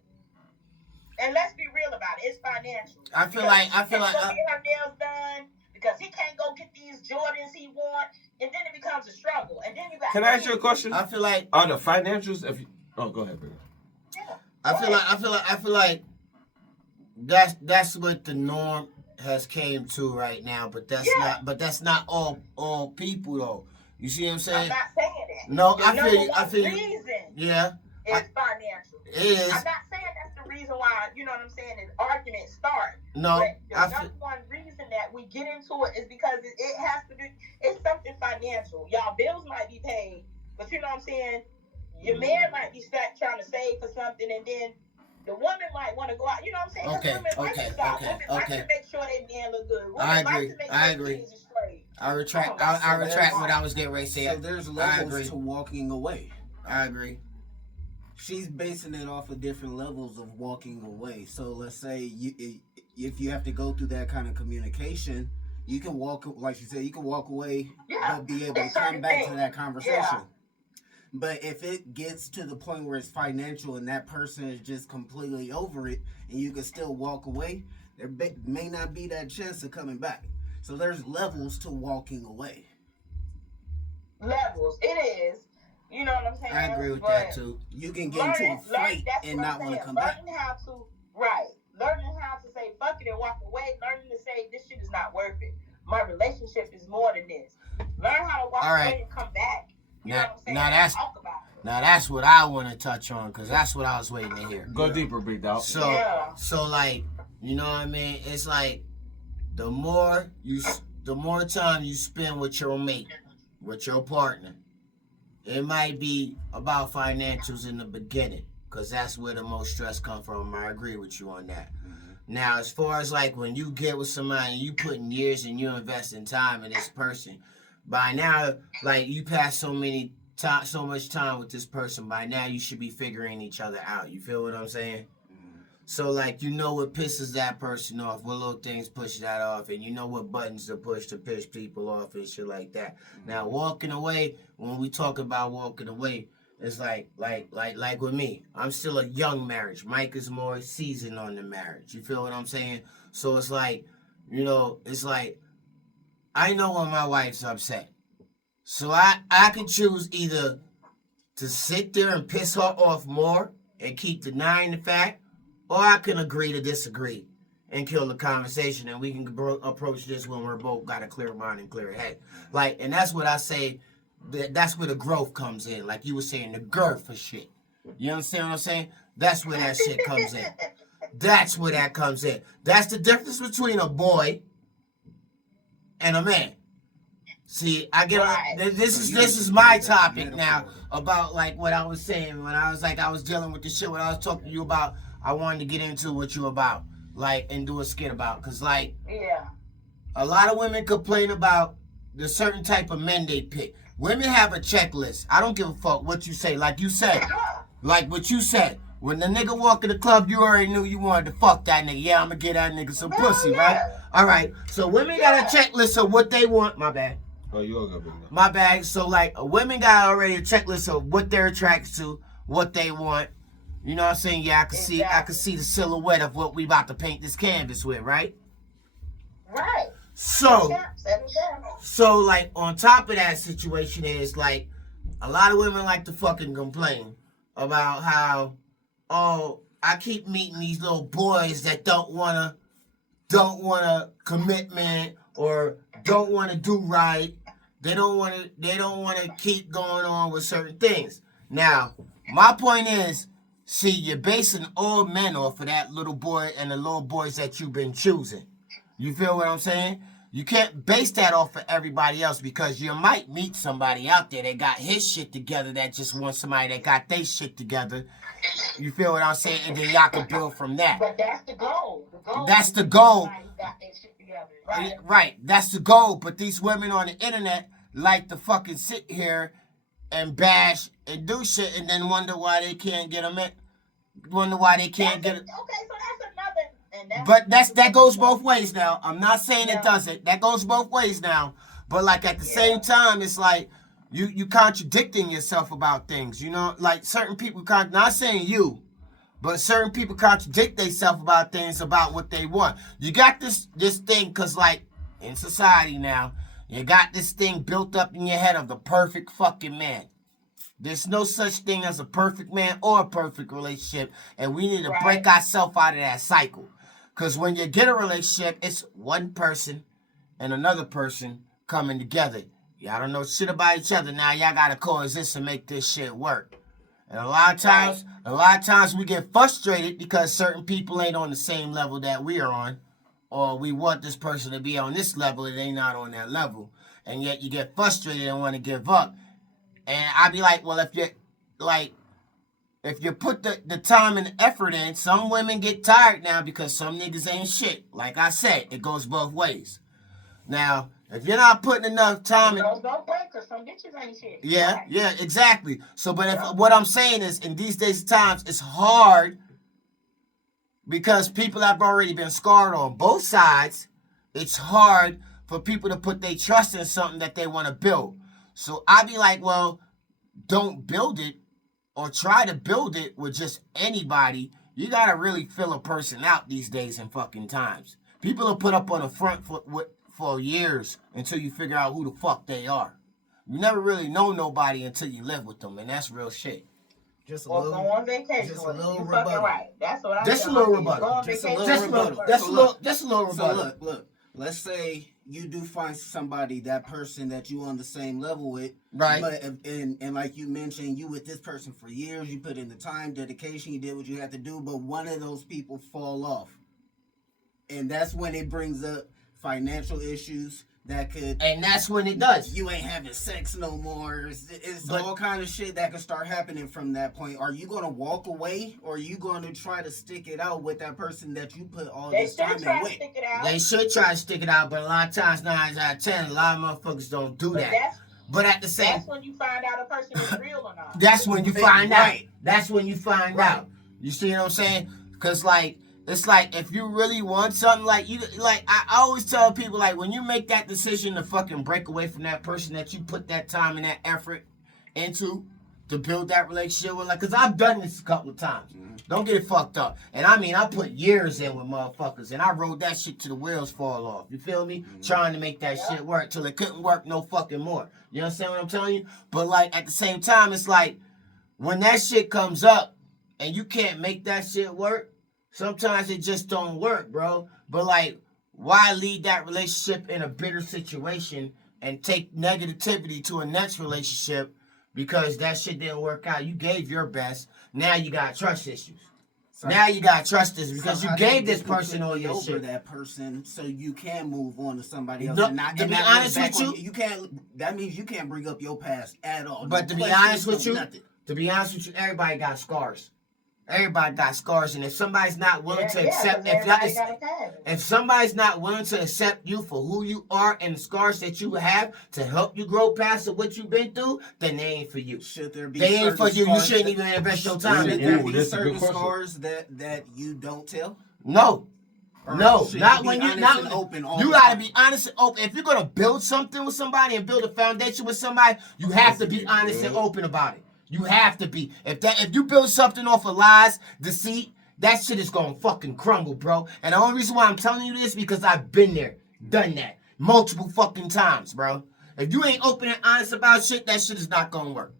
And let's be real about it. It's financial. I feel like get her nails done because he can't go get these Jordans he want, and then it becomes a struggle. And then you got. Can I ask you a question? I feel like are the financials? Go ahead, baby. Yeah. I feel like that's what the norm has came to right now. But that's not all people though. You see what I'm saying? I'm not saying that. No, the I feel you. Reason Yeah. It's financial. It is. I'm not saying that's the reason why, you know what I'm saying, the arguments start. No, but the number one reason that we get into it is because it has to do, it's something financial. Y'all bills might be paid, but you know what I'm saying, your man might be trying to save for something, and then the woman might want to go out. You know what I'm saying? Okay. Women like to make sure they man look good. Women I agree. Like to make sure I agree. things are straight. I retract what I was getting ready to say. So there's levels to walking away. I agree. She's basing it off of different levels of walking away. So let's say if you have to go through that kind of communication, you can walk, like she said, you can walk away, but be able to come back to that conversation. Yeah. But if it gets to the point where it's financial and that person is just completely over it, and you can still walk away, there may not be that chance of coming back. So there's levels to walking away. Levels, it is. You know what I'm saying? I agree with that too. You can get into a fight and not want to come back. Learning how to say fuck it and walk away. Learning to say this shit is not worth it. My relationship is more than this. Learn how to walk away and come back. You know what I'm saying? Talk about it. Now that's what I want to touch on, because that's what I was waiting to hear. Go deeper, big dog. So like, you know what I mean? It's like the more time you spend with your mate, with your partner, it might be about financials in the beginning, because that's where the most stress comes from. I agree with you on that. Mm-hmm. Now, as far as like when you get with somebody and you put in years and you invest in time in this person, by now, like you pass so much time with this person, by now you should be figuring each other out. You feel what I'm saying? So, like, you know what pisses that person off, what little things push that off, and you know what buttons to push to piss people off and shit like that. Now, walking away, when we talk about walking away, it's like with me, I'm still a young marriage. Mike is more seasoned on the marriage. You feel what I'm saying? So it's like, you know, it's like, I know when my wife's upset. So I could choose either to sit there and piss her off more and keep denying the fact, or I can agree to disagree and kill the conversation, and we can approach this when we're both got a clear mind and clear head. Like, and that's what I say, that's where the growth comes in. Like you were saying, the girth of shit. You understand what I'm saying? That's where that shit comes in. That's where that comes in. That's the difference between a boy and a man. See, I get this is my topic now about like what I was saying when I was like I was dealing with the shit when I was talking to you about. I wanted to get into what you about, like, and do a skit about, cause like, a lot of women complain about the certain type of men they pick. Women have a checklist. I don't give a fuck what you say. Like you said. Like what you said. When the nigga walk in the club, you already knew you wanted to fuck that nigga. Yeah, I'm gonna get that nigga some pussy, right? All right. So women got a checklist of what they want. My bad. Oh, you all got big now. My bad. So like women got already a checklist of what they're attracted to, what they want. You know what I'm saying? Yeah, I can see the silhouette of what we about to paint this canvas with, right? Right. So like on top of that situation is like a lot of women like to fucking complain about how, oh, I keep meeting these little boys that don't wanna commitment or don't wanna do right. They don't wanna keep going on with certain things. Now, my point is, see, you're basing all men off of that little boy and the little boys that you've been choosing. You feel what I'm saying? You can't base that off of everybody else because you might meet somebody out there that got his shit together that just wants somebody that got their shit together. You feel what I'm saying? And then y'all can build from that. But that's the goal. That's the goal. Got their shit together. Right. Right. That's the goal. But these women on the internet like to fucking sit here and bash and do shit and then wonder why they can't get them in. Wonder why they can't get it. Okay, so that's another. And But that goes both ways now. I'm not saying it doesn't. That goes both ways now. But like at the same time, it's like you contradicting yourself about things. You know, like certain people not saying you, but certain people contradict themselves about things about what they want. You got this thing because like in society now, you got this thing built up in your head of the perfect fucking man. There's no such thing as a perfect man or a perfect relationship, and we need to break ourselves out of that cycle. Because when you get a relationship, it's one person and another person coming together. Y'all don't know shit about each other. Now y'all got to coexist and make this shit work. And a lot of times we get frustrated because certain people ain't on the same level that we are on. Or we want this person to be on this level and they not on that level. And yet you get frustrated and want to give up. And I'd be like, well, if you put the time and the effort in, some women get tired now because some niggas ain't shit. Like I said, it goes both ways. Now, if you're not putting enough time in... Don't break because some bitches ain't shit. Yeah, exactly. So, but what I'm saying is, in these days and times, it's hard because people have already been scarred on both sides. It's hard for people to put their trust in something that they want to build. So I'd be like, well, don't build it or try to build it with just anybody. You got to really fill a person out these days and fucking times. People are put up on the front foot for years until you figure out who the fuck they are. You never really know nobody until you live with them, and that's real shit. Just a Or little, go on vacation. just a little You rebuttal. fucking right. That's what I'm Just a little rebuttal. Just a little rebuttal. Just a little rebuttal. So look. Let's say you do find somebody, that person that you on the same level with, Right. But and like you mentioned, you with this person for years, you put in the time, dedication, you did what you had to do, but one of those people fall off, and that's when it brings up financial issues that could, And that's when it does. you ain't having sex no more. It's all kind of shit that can start happening from that point. Are you gonna walk away, or are you gonna try to stick it out with that person that you put all They this should time try in to with? stick it out. They should try to stick it out, but a lot of times, 9 out of 10, a lot of motherfuckers don't do But that. But at the same, that's when you find out a person is real or not. that's when you find out. Right. That's when you find Right. out. You see what I'm saying? Because like, it's like if you really want something, like I always tell people, like when you make that decision to fucking break away from that person that you put that time and that effort into to build that relationship with, like, because I've done this a couple of times. Don't get it fucked up. And I mean, I put years in with motherfuckers, and I rode that shit till the wheels fall off. You feel me? Trying to make that shit work till it couldn't work no fucking more. You understand what I'm telling you? But like at the same time, it's like when that shit comes up and you can't make that shit work, sometimes it just don't work, bro. But like, why lead that relationship in a bitter situation and take negativity to a next relationship because that shit didn't work out? You gave your best. Now you got trust issues. Now you got trust issues because you gave this person all your over shit. that person so you can move on to somebody else. No, and not, to and be not honest look back with on you can't. That means you can't bring up your past at all. But No to be questions, honest with no you, nothing. everybody got scars. Everybody got scars, and if somebody's not willing to Yeah, accept, 'cause everybody got a past. if somebody's not willing to accept you for who you are and the scars that you have to help you grow past what you've been through, then they ain't for you. Should there be They ain't for certain you. You scars shouldn't that- even invest your time Should in there that. Ooh, be that's a good certain question. scars that you don't tell? No. Or No, should not be when you honest not and open all you the gotta time? be honest and open. If you're gonna build something with somebody and build a foundation with somebody, you have to be honest and open about it. You have to be. If you build something off of lies, deceit, that shit is gonna fucking crumble, bro. And the only reason why I'm telling you this because I've been there, done that multiple fucking times, bro. If you ain't open and honest about shit, that shit is not gonna work.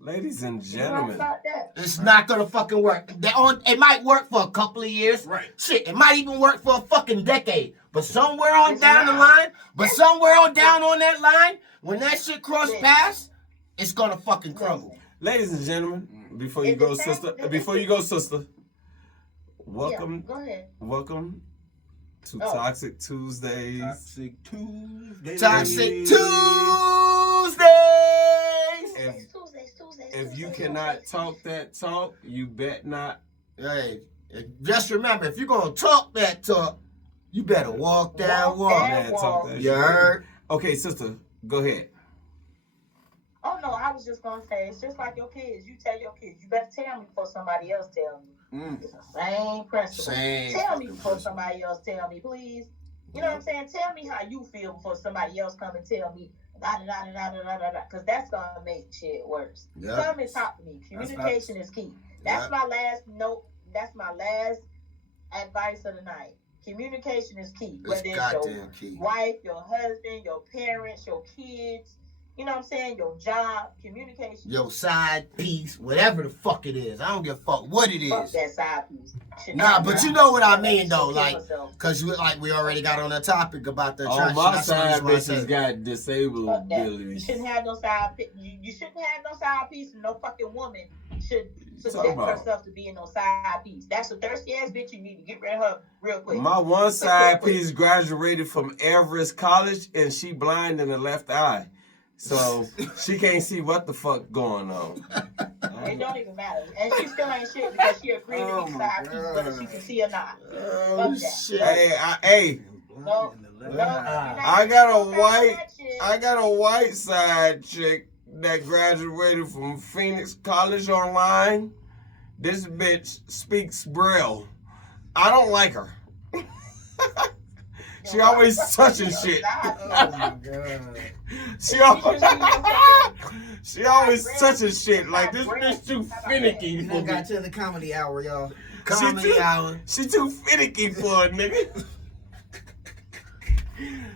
Ladies and You know gentlemen, about that? It's not gonna fucking work. It might work for a couple of years. Right. Shit, it might even work for a fucking decade. But somewhere on down the line, somewhere on down on that line, when that shit cross paths, it's gonna fucking crumble. ladies and gentlemen, before you If go, it's sister, that- before you go, sister, welcome, Yeah, go ahead. welcome to Oh. Toxic Tuesdays. Toxic Tuesday. Toxic Tuesdays. If, if you cannot talk that talk, you bet not. Hey, just remember, if you're gonna talk that talk, you better walk that walk. Man, talk that You shit. heard? Okay, sister, go ahead. Oh no, I was just gonna say it's just like your kids. You tell your kids, you better tell me before somebody else tell me. It's the same principle. Same Tell me fucking before principle. somebody else tell me, please. You know what I'm saying? Tell me how you feel before somebody else come and tell me. Because that's gonna make shit worse. Yep. Come and talk to me. Communication is key. That's Yep. my last note. That's my last advice of the night. Communication is key. It's Whether it's goddamn your key. wife, your husband, your parents, your kids, you know what I'm saying? Your job, communication. Your side piece, whatever the fuck it is. I don't give a fuck what it Fuck is. that side piece. Shit Nah, not but right. you know what I mean She'll though, kill like, herself. cause we already got on the topic about the All trash. my That's what I side just wanna bitches say. got disabled Fuck that. You abilities. shouldn't have no side. You shouldn't have no side piece, and no fucking woman should Talk subject about. herself to being no side piece. That's a thirsty ass bitch. You need to get rid of her real quick. My one side piece graduated from Everest College, and she blind in the left eye, so she can't see what the fuck going on. It don't even matter, and she still ain't shit because she agreed to Oh be my side piece, whether she can see or not. Oh Fuck that. shit. Hey, No, I got a white side chick that graduated from Phoenix College online. This bitch speaks Braille. I don't like her. She always touching shit. Oh my god. She always touching shit. Like this bitch too finicky We for done me. got to the comedy hour, y'all. Comedy hour. She too finicky for a nigga.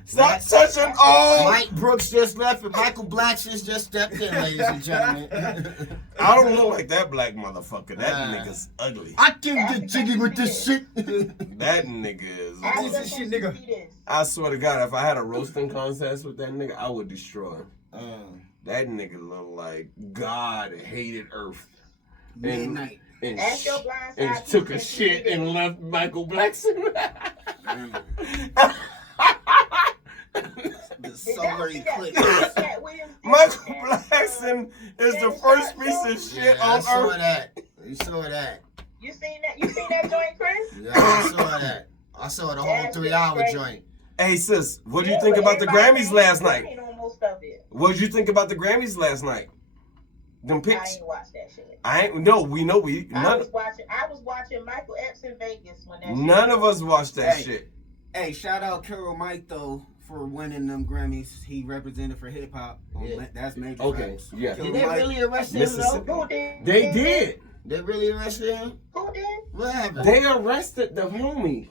Stop touching all. Mike Brooks just left and Michael Blackson's just stepped in, ladies and gentlemen. I don't look like that black motherfucker. That nigga's ugly. I can get jiggy with this shit. That nigga is. Ask This shit, nigga. I swear to God, if I had a roasting contest with that nigga, I would destroy him. That nigga look like God hated Earth. Midnight. And, Ask your blind and side took a piece shit and and left Michael Blackson. The solar eclipse. Michael Blackson is the first piece of shit Yeah, I on saw Earth. that. You saw that. You seen that? You seen that joint, Chris? Yeah, I saw that. I saw the whole That's 3-hour crazy. joint. Hey sis, what do you Yeah, think but about the everybody Grammys ain't last night? seen on most of it. What did you think about the Grammys last night? Them I picks? ain't watched that shit. I ain't. No, we know we. I None. was watching Michael Epps in Vegas when that. None of us watched that Hey. shit. Hey, shout out Carol Mike though for winning them Grammys. He represented for hip hop. Yeah. That's major. Okay, facts. yeah. Killer Did they Mike. really arrest him though? Mississippi. Who did? They did. They really arrested him? Who did? What happened? They arrested the homie.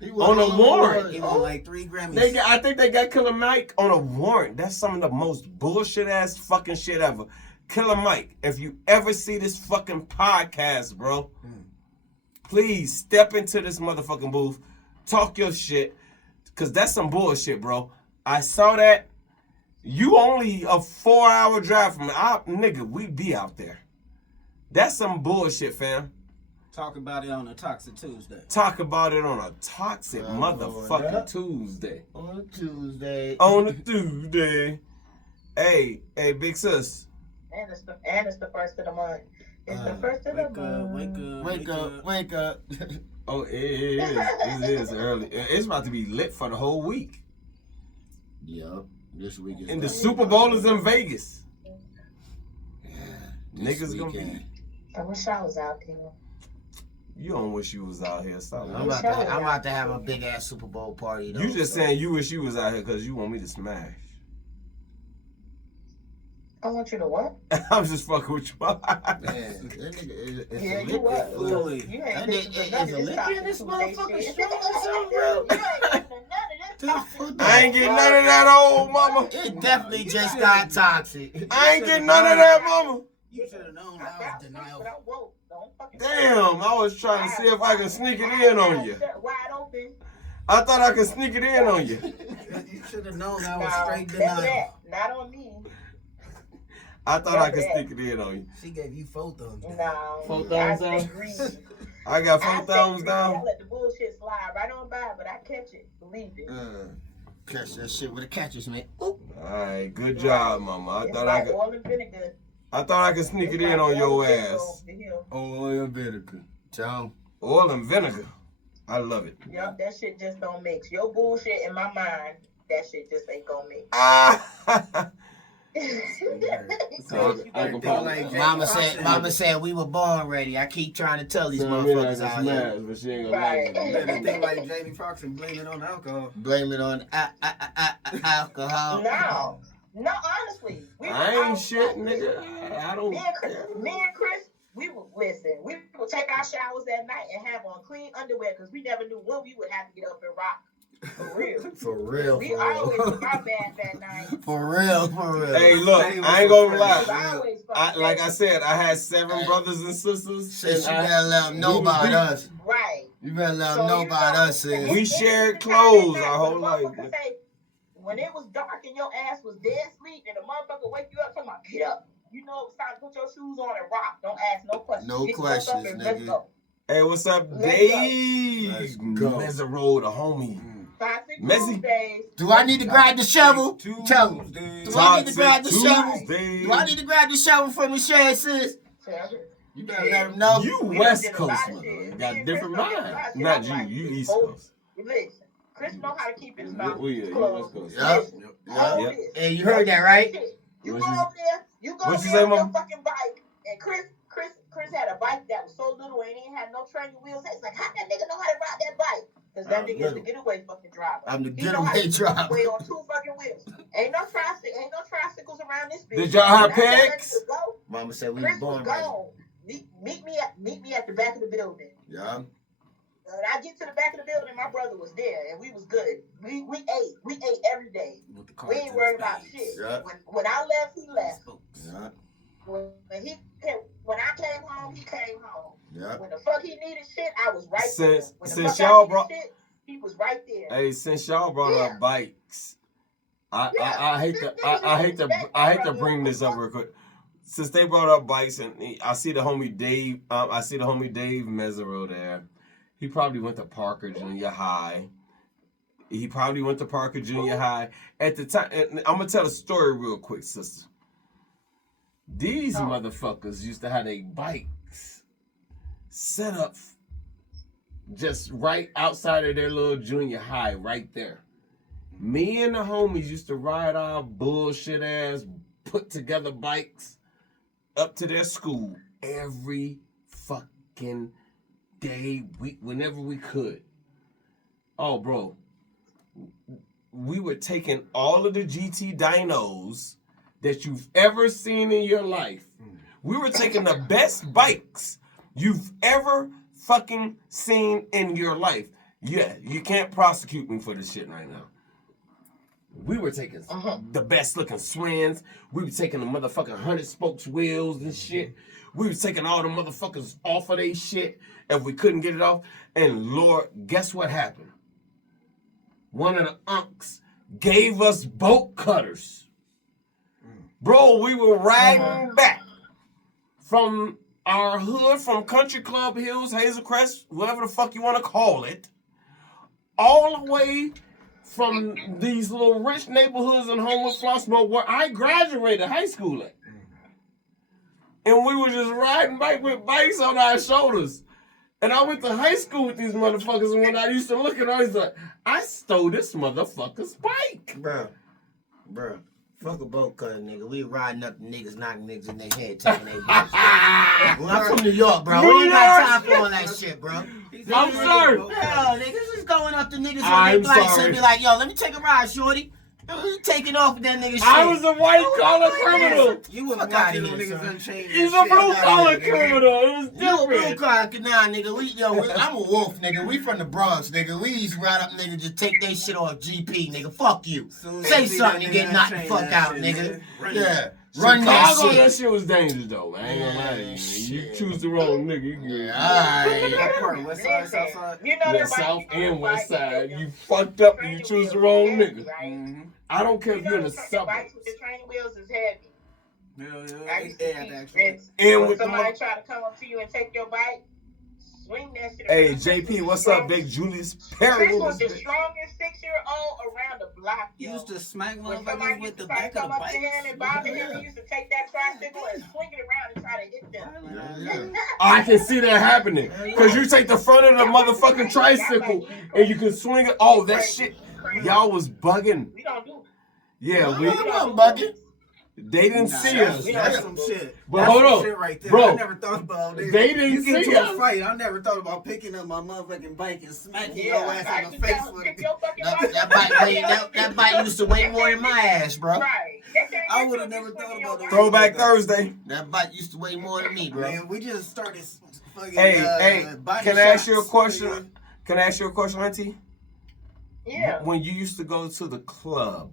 He was on a all warrant. He over. won like 3 Grammys. I think they got Killer Mike on a warrant. That's some of the most bullshit ass fucking shit ever. Killer Mike, if you ever see this fucking podcast, bro, please step into this motherfucking booth, talk your shit, cause that's some bullshit, bro. I saw that. You only a 4-hour drive from me. Nigga, we be out there. That's some bullshit, fam. Talk about it on a Toxic Tuesday. Talk about it on a toxic Oh, motherfucking yeah. Tuesday. On a Tuesday. On a Tuesday. Hey, big sis. And it's the first of the month. It's the first of the month. Wake up. Oh, it is early. It's about to be lit for the whole week. Yup. This week is. And the Super Bowl is in Vegas. Yeah. Niggas gonna be. I wish I was out there. You don't wish you was out here. Stop. I'm about to have a big ass Super Bowl party. Though, You just saying you wish you was out here because you want me to smash. I want you to what? I'm just fucking with you. Man, that nigga is Yeah, a you what? liquid. You That ain't listening to nigga none is of a this liquid in this toxic motherfucker shit. strong or something, bro. You ain't listening to none of this toxic I ain't getting none of that, old mama. It definitely just got toxic. I ain't getting none of that, mama. You should have known that was denial. But I won't. Don't fucking Damn, I was trying to see if I can sneak it in on you. Wide open. I thought I could sneak it in on you. You should have known that was No, straight that's denial. that. Not on me. I thought I could sneak it in on you. She gave you 4 thumbs. No. 4 I thumbs stay down? green. I got I 4 stay thumbs green. down. I let the bullshit slide right on by, but I catch it. Believe it. Catch that shit with the catchers, man. Alright, good job, mama. It's like oil and vinegar. I thought I could sneak it in on your ass. Oil and vinegar. John. Oil and vinegar. I love it. Yup, that shit just don't mix. Your bullshit in my mind, that shit just ain't gonna mix. Ah! Mama said we were born ready. I keep trying to tell these motherfuckers out here. But she ain't Right. You better think like Jamie Foxx and blame it on alcohol. Blame it on alcohol. No, honestly. I ain't shit, nigga. I don't. Me and Chris, we would take our showers at night and have on clean underwear because we never knew when we would have to get up and rock. For real. For real. We always took our bath that night. For real. Hey, look, I ain't gonna lie. Always Like I said, I had 7 brothers and sisters. Sis, you better let them know about us. Right. You better let them know about us, sis. We shared clothes our whole life. When it was dark and your ass was dead asleep and the motherfucker wake you up talking about get up. You know it's time to put your shoes on and rock. Don't ask no questions. No Get questions, up and let's nigga. go. Hey, what's up, Let's Dave? Let's go. Mesero, the homie. Toxic Messy. Tuesdays. Do I need to grab the shovel? Tell me. Tuesdays. Do I need to grab the shovel? Tuesdays. Do I need to grab the shovel for Michelle, sis? You better let them know. You We West did a Coast, lot of mother. shit. You got Me and different Chris did a minds. lot of Not shit. I'm you. like, You East oh, Coast. Listen, Chris know how to keep his mouth You West closed. Coast. Yup. Hold Yep. this. Hey, you heard that, right? You What go you- over there. You go what over you there say, on your Mom? fucking bike, and Chris had a bike that was so little and he ain't had no training wheels. He's like, how that nigga know how to ride that bike? Because that nigga is the getaway fucking driver. I'm the He know how to getaway driver. Getaway on 2 fucking wheels. Ain't no tricycles around this bitch. Did y'all have When I tell that pegs? nigga go, Mama said we Chris was born was ready. gone. Meet me at the back of the building. Yeah. When I get to the back of the building, my brother was there, and we was good. We ate every day. With the We ain't worried about shit. Yeah. When I left, he left. Yeah. When I came home, he came home. Yeah. When the fuck he needed shit, I was right there. When the Since fuck y'all I needed brought- shit, he was right there. Hey, since y'all brought Yeah. up bikes, I hate to bring this up real quick. Since they brought up bikes, and I see the homie Dave Mesero there. He probably went to Parker Junior High. At the time, and I'm gonna tell a story real quick, sister. These motherfuckers used to have their bikes set up just right outside of their little junior high, right there. Me and the homies used to ride our bullshit ass, put together bikes up to their school every fucking day, whenever we could. Oh, bro. We were taking all of the GT dynos that you've ever seen in your life. We were taking the best bikes you've ever fucking seen in your life. Yeah, you can't prosecute me for this shit right now. We were taking the best looking Swins. We were taking the motherfucking 100 spokes wheels and shit. We were taking all the motherfuckers off of they shit if we couldn't get it off. And Lord, guess what happened? One of the unks gave us bolt cutters. Bro, we were riding back from our hood, from Country Club Hills, Hazel Crest, whatever the fuck you want to call it, all the way from these little rich neighborhoods in Homewood, Flossmoor, where I graduated high school at. and we were just riding bike with bikes on our shoulders. And I went to high school with these motherfuckers, and when I used to look at them, I was like, I stole this motherfucker's bike. Bro. Fuck a boat cutter, nigga. We riding up the niggas, knocking niggas in their head, taking their bikes. Well, I'm from New York, bro. We ain't got time for all that shit, bro. I'm sorry. Hell, niggas is going up to niggas with I'm their bikes sorry. and be like, yo, let me take a ride, shorty. You taking off with that nigga shit. I was a white-collar criminal. You wouldn't Fuck walk outta in here, on niggas son. unchained. He's a blue-collar criminal. It was You a blue different. collar, nah, nigga. I'm a wolf, nigga. We from the Bronx, nigga. We used to ride up, nigga, just take that shit off GP, nigga. Fuck you. Say something and get knocked the fuck out, nigga. Yeah. Run that Chicago, shit. that shit was dangerous, though. I ain't gonna lie to you. You choose the wrong nigga. You get Alright. What part? West side, south side? You know the that south and west side. You You fucked up and you choose the wrong nigga. Right? I don't care You if you're in know the the bikes suburbs. with the training wheels is heavy. I used to Yeah, teach actually. this. And When with the somebody try to come up to you and take your bike, swing that shit Hey, around. JP, what's up, big Julius Perry? Chris in was the this bitch. strongest 6-year-old around the block. You Yo. used to smack When motherfuckers somebody with used the to try back to of come the up to him bike. and bother him, he used to take that tricycle and swing it around and try to hit them. I can see that happening. Because you take the front of the motherfucking tricycle and you can swing it. Oh, that shit. Y'all was bugging. We don't do. Yeah, We wasn't bugging. they didn't see us. That's some shit. But That's hold some on. shit right there. Bro, I never thought about it. they didn't You get see into us. a fight. I never thought about picking up my motherfucking bike and smacking your Yeah, ass I in used the to face tell him, with pick it. your fucking bike That up. bike, that bike used to weigh more than my ass, bro. Right. I would've never thought about it. Throwback Thursday. That bike used to weigh more than me, bro. Man, we just started fucking. Hey, body can I ask you a shots. question? Can I ask you a question, Auntie? Yeah. When you used to go to the club,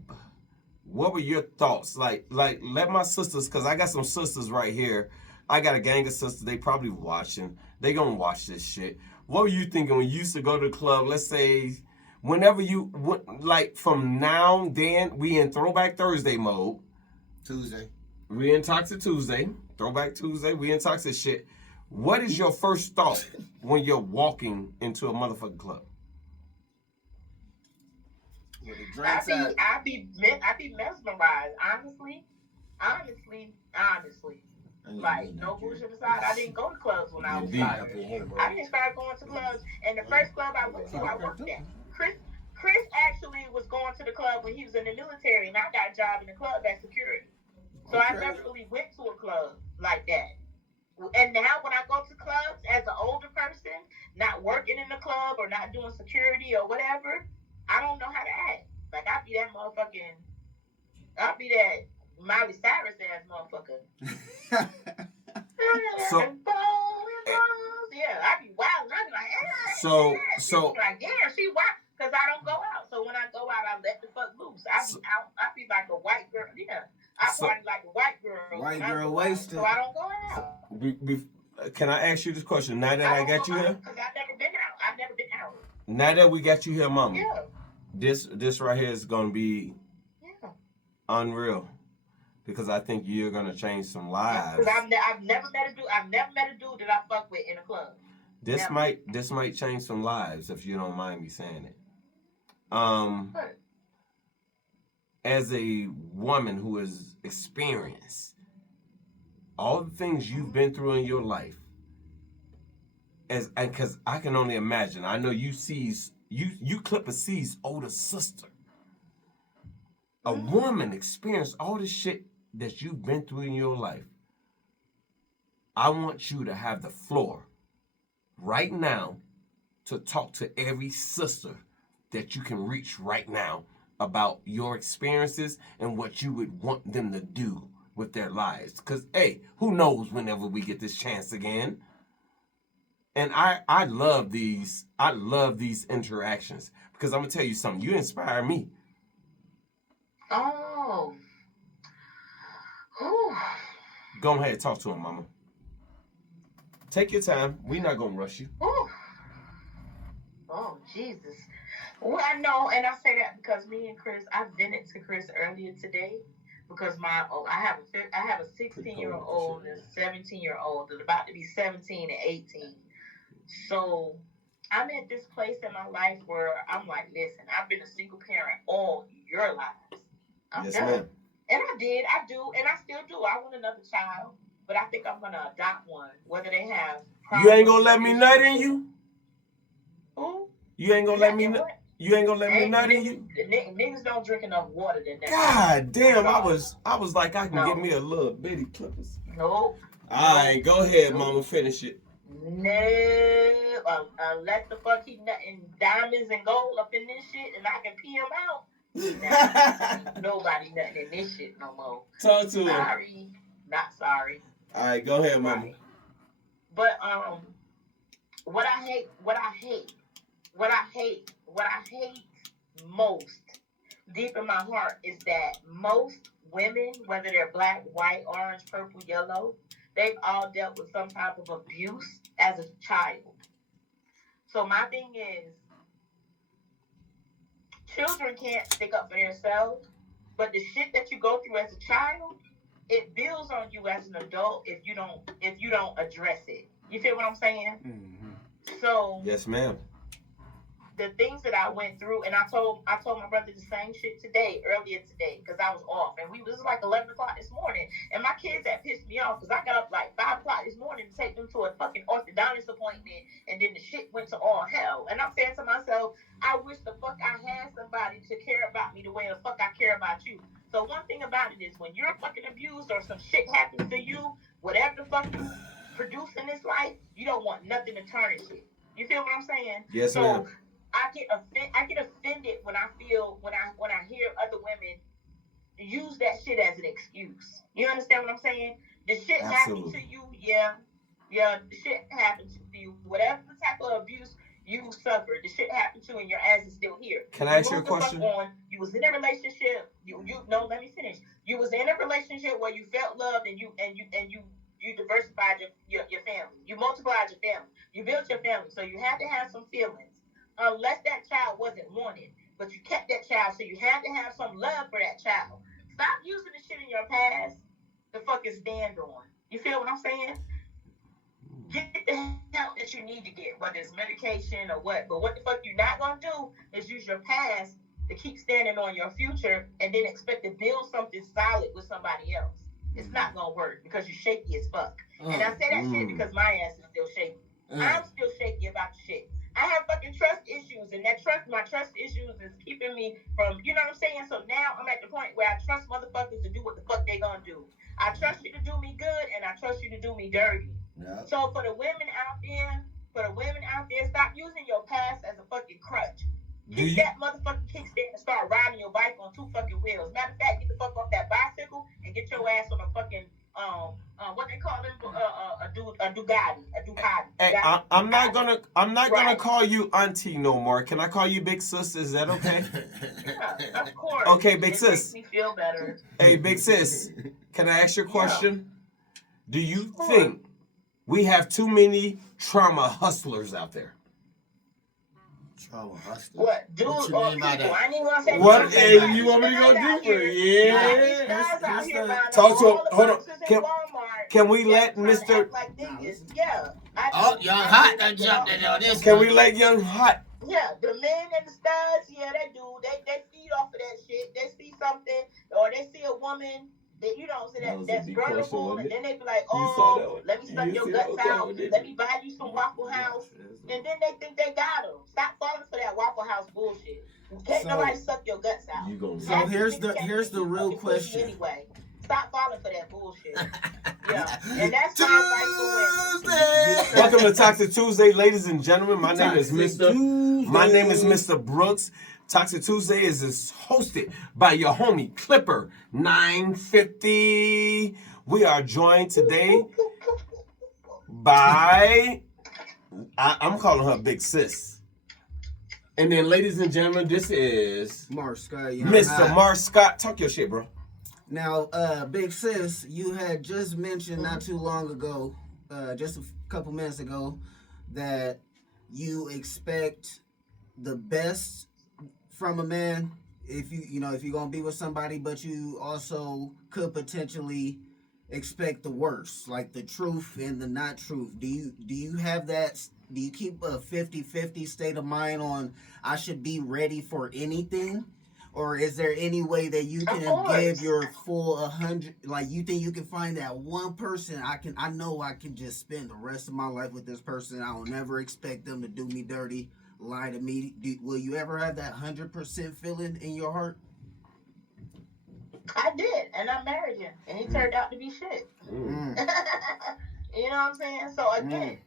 what were your thoughts? Like let my sisters, because I got some sisters right here. I got a gang of sisters. They probably watching. They gonna watch this shit. What were you thinking when you used to go to the club? Let's say, whenever you like from now then, we in Throwback Thursday mode. Tuesday. We in Toxic Tuesday. Throwback Tuesday. We in Toxic shit. What is your first thought when you're walking into a motherfucking club? With the drinks out. I be mesmerized. Honestly. Like, no bullshit aside, I didn't go to clubs when I was Indeed. younger. I didn't start going to clubs, and the first club I went to, I worked at. Chris actually was going to the club when he was in the military, and I got a job in the club as security. So I never really went to a club like that. And now when I go to clubs as an older person, not working in the club or not doing security or whatever, I don't know how to act. Like, I be that Miley Cyrus ass motherfucker. So- yeah, I be wild. I be like, So- like, damn, she wild. Because I don't go out. So when I go out, I let the fuck loose. I be like a white girl. Yeah. I party like a white girl. White when I girl go out, wasted. So I don't go out. Can I ask you this question? Now that I got you here, Because I've never been out. now that we got you here, Mama, Yeah. this right here is gonna be Yeah. unreal, because I think you're gonna change some lives. Because I've never met a dude that I fuck with in a club. This Yeah. might change some lives if you don't mind me saying it. What? As a woman who has experienced all the things you've been through in your life, because I can only imagine. I know you clip a C's older sister. A woman experienced all the shit that you've been through in your life. I want you to have the floor right now to talk to every sister that you can reach right now about your experiences and what you would want them to do with their lives. Because, hey, who knows whenever we get this chance again? And I love these interactions, because I'm going to tell you something. You inspire me. Oh. Whew. Go ahead, talk to him, Mama. Take your time. We're not going to rush you. Whew. Oh, Jesus. Well, I know, and I say that because me and Chris, I vented to Chris earlier today because I have a 16-year-old and a 17-year-old that's about to be 17 and 18. So I'm at this place in my life where I'm like, listen, I've been a single parent all your lives. I'm Yes, done. ma'am. And I do, and I still do. I want another child. but I think I'm gonna adopt one. Whether they have You ain't gonna let me nut in you? Who? You ain't gonna let me nut? What? You ain't gonna let me nut in you? Niggas don't drink enough water than that. God damn, I was like, I can get me a little bitty clippers. Nope. Alright, go ahead, mama, finish it. No, unless the fuck he nutting diamonds and gold up in this shit and I can pee him out. Nah, nobody nutting in this shit no more. Talk to him. Sorry. Not sorry. Alright, go ahead, mama. Right. But what I hate most deep in my heart is that most women, whether they're black, white, orange, purple, yellow, they've all dealt with some type of abuse as a child. So my thing is, children can't stick up for themselves, but the shit that you go through as a child, it builds on you as an adult if you don't address it. You feel what I'm saying? Mm-hmm. So yes, ma'am. The things that I went through, and I told my brother the same shit earlier today, because I was off, and this was like 11 o'clock this morning, and my kids had pissed me off, because I got up like 5 o'clock this morning to take them to a fucking orthodontist appointment, and then the shit went to all hell, and I'm saying to myself, I wish the fuck I had somebody to care about me the way the fuck I care about you. So one thing about it is, when you're fucking abused or some shit happens to you, whatever the fuck you produce in this life, you don't want nothing to tarnish it. You feel what I'm saying? Yes, ma'am. I get offended when I hear other women use that shit as an excuse. You understand what I'm saying? The shit happened to you, yeah. The shit happened to you. Whatever type of abuse you suffered, the shit happened to you, and your ass is still here. Can I ask you a question? You was in a relationship. No, let me finish. You was in a relationship where you felt loved, and you diversified your family. You multiplied your family. You built your family, so you had to have some feelings. Unless that child wasn't wanted, but you kept that child, so you had to have some love for that child. Stop using the shit in your past to fucking stand on. You feel what I'm saying? Get the help that you need to get, whether it's medication or what. But what the fuck you're not gonna do is use your past to keep standing on your future and then expect to build something solid with somebody else. It's not gonna work because you're shaky as fuck. And I say that shit because my ass is still shaky. I'm still shaky about the shit. I have fucking trust issues, and my trust issues is keeping me from, you know what I'm saying? So now I'm at the point where I trust motherfuckers to do what the fuck they gonna do. I trust you to do me good, and I trust you to do me dirty. Yep. So for the women out there, stop using your past as a fucking crutch. Get that motherfucking kickstand and start riding your bike on 2 fucking wheels. Matter of fact, get the fuck off that bicycle and get your ass on a fucking what they call them, a Ducati. Hey, I'm not gonna call you auntie no more. Can I call you big sis? Is that okay? Yeah, of course. Okay, big sis. Makes me feel better. Hey, big sis. Can I ask you a question? Do you think we have too many trauma hustlers out there? Trauma hustlers. What? Dude, what you mean by that? I didn't want to say what? Hey, you want me to go deeper? Yeah. Talk to him. Hold on. Can we let Mr. Young Hot done jumped in on this. Can we let Young Hot? Yeah, the men and the studs, yeah, they do. They feed off of that shit. They see something, or they see a woman that, you know, so that's vulnerable, and then they be like, oh, let me suck your guts out. Let me buy you some Waffle House. And then they think they got them. Stop falling for that Waffle House bullshit. Can't nobody suck your guts out. So here's the real question. Anyway, stop falling for that bullshit. Yeah, and that's my advice for women. Welcome to Toxic Tuesday, ladies and gentlemen. My name is Mr. Brooks. Toxic Tuesday is hosted by your homie Clipper 950. We are joined today by I'm calling her Big Sis. And then, ladies and gentlemen, this is Marc Scott. Mr. Marc Scott. Talk your shit, bro. Now, Big Sis, you had just mentioned not too long ago, just a couple minutes ago, that you expect the best from a man if you're gonna be with somebody, but you also could potentially expect the worst, like the truth and the not truth. Do you have that? Do you keep a 50-50 state of mind on I should be ready for anything? Or is there any way that you Of can course. give your full 100? Like, you think you can find that one person I know I can just spend the rest of my life with this person. I will never expect them to do me dirty, lie to me. Will you ever have that 100% feeling in your heart? I did, and I married him, and he turned out to be shit. Mm. You know what I'm saying? So again,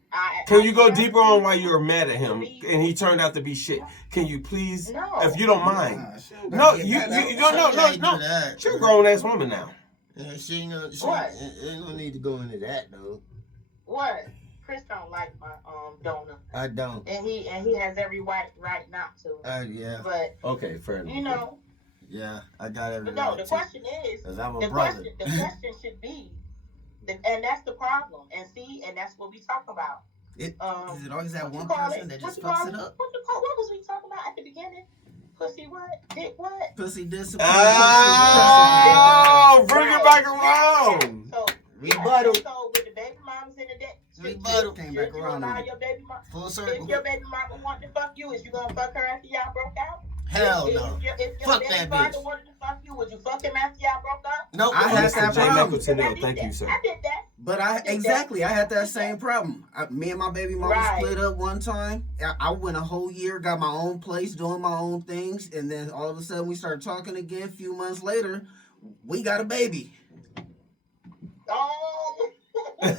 Can you go deeper on why you were mad at him and he turned out to be shit? Can you please, No. if you don't mind? Nah, she don't No, gotta get you mad no at- no she no ain't no. do that. She's a grown ass woman now. Yeah, she ain't gonna, What? ain't gonna need to go into that though. What? Chris don't like my donor, I don't. and he has every right not to. Yeah, But Okay, fair enough. you know, yeah, I got every but no. right The to. question is, Cause I'm a the brother. question should be, and that's the problem. And see, and that's what we talk about. Is it always that What you one call person it? that What just you call fucks it? it up? What was we talking about at the beginning? Pussy what? Dick what? Pussy discipline. Oh, bring it back around. So, Rebuttal. so with the baby mamas in the day, Rebuttal. Came should back you around allow on it. your baby mama? Full If circle. your baby mama want to fuck you, is you gonna fuck her after y'all broke out? Hell if, no. If your Fuck baby that father bitch. wanted to fuck you, would you fuck him after y'all broke up? Nope. I had Mr. that J. problem. Michael Tennill, I did thank that. you, sir. I did that. But I had that same problem. Me and my baby mama Right. split up one time. I went a whole year, got my own place, doing my own things, and then all of a sudden we started talking again. A few months later, we got a baby. Oh, I ain't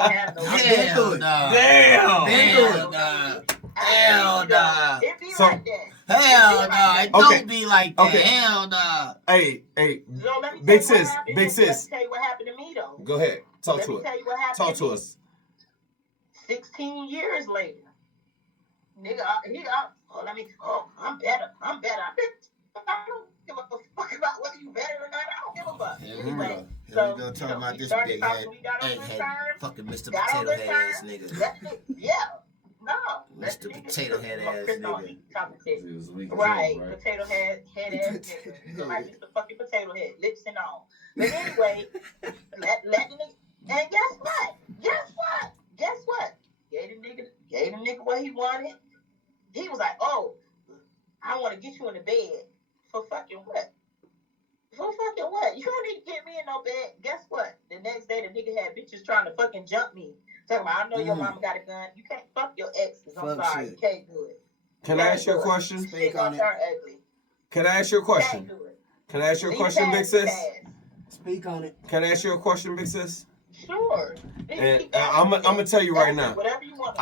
have no I've baby. been through it. Damn. Hell nah. Hell nah. It be So- like that. Hell nah. It Okay. don't be like that. Okay. Hell nah. Hey, So let me tell Big you what sis, happened. big Let sis. me tell you what happened to me though. go ahead. Talk Let to me us. tell you what happened. Talk to me. us. 16 years later, nigga, I'm better. I don't give a fuck about whether you better or not. I don't give a fuck. Here we Anyway, go. Here so we go talking about we this started big talking, head, we got on good egghead, terms. fucking Mr. Got on Potato good Head ass terms. nigga. That's it. Yeah. No. Mr. Potato Head ass Chris don't nigga. eat chocolate chip. It was weak as Right, hell, right? potato head ass nigga. You look like Mr. fucking Potato Head, lips and all. But anyway, let the nigga. And guess what? Gave the nigga what he wanted. He was like, "Oh, I want to get you in the bed for fucking what? For fucking what? You don't need to get me in no bed." Guess what? The next day, the nigga had bitches trying to fucking jump me. Talking about, I know your mama got a gun. You can't fuck your exes. I'm Fuck sorry, shit. you can't do it. Can I ask you a question? Shit Speak gonna on it. turn ugly. Can I ask you a Can't question? do it. Can I ask you a Leave question, the big past in the sis? past. Speak on it. Can I ask you a question, big sis? Sure. And I'm gonna tell you right now. Whatever you want.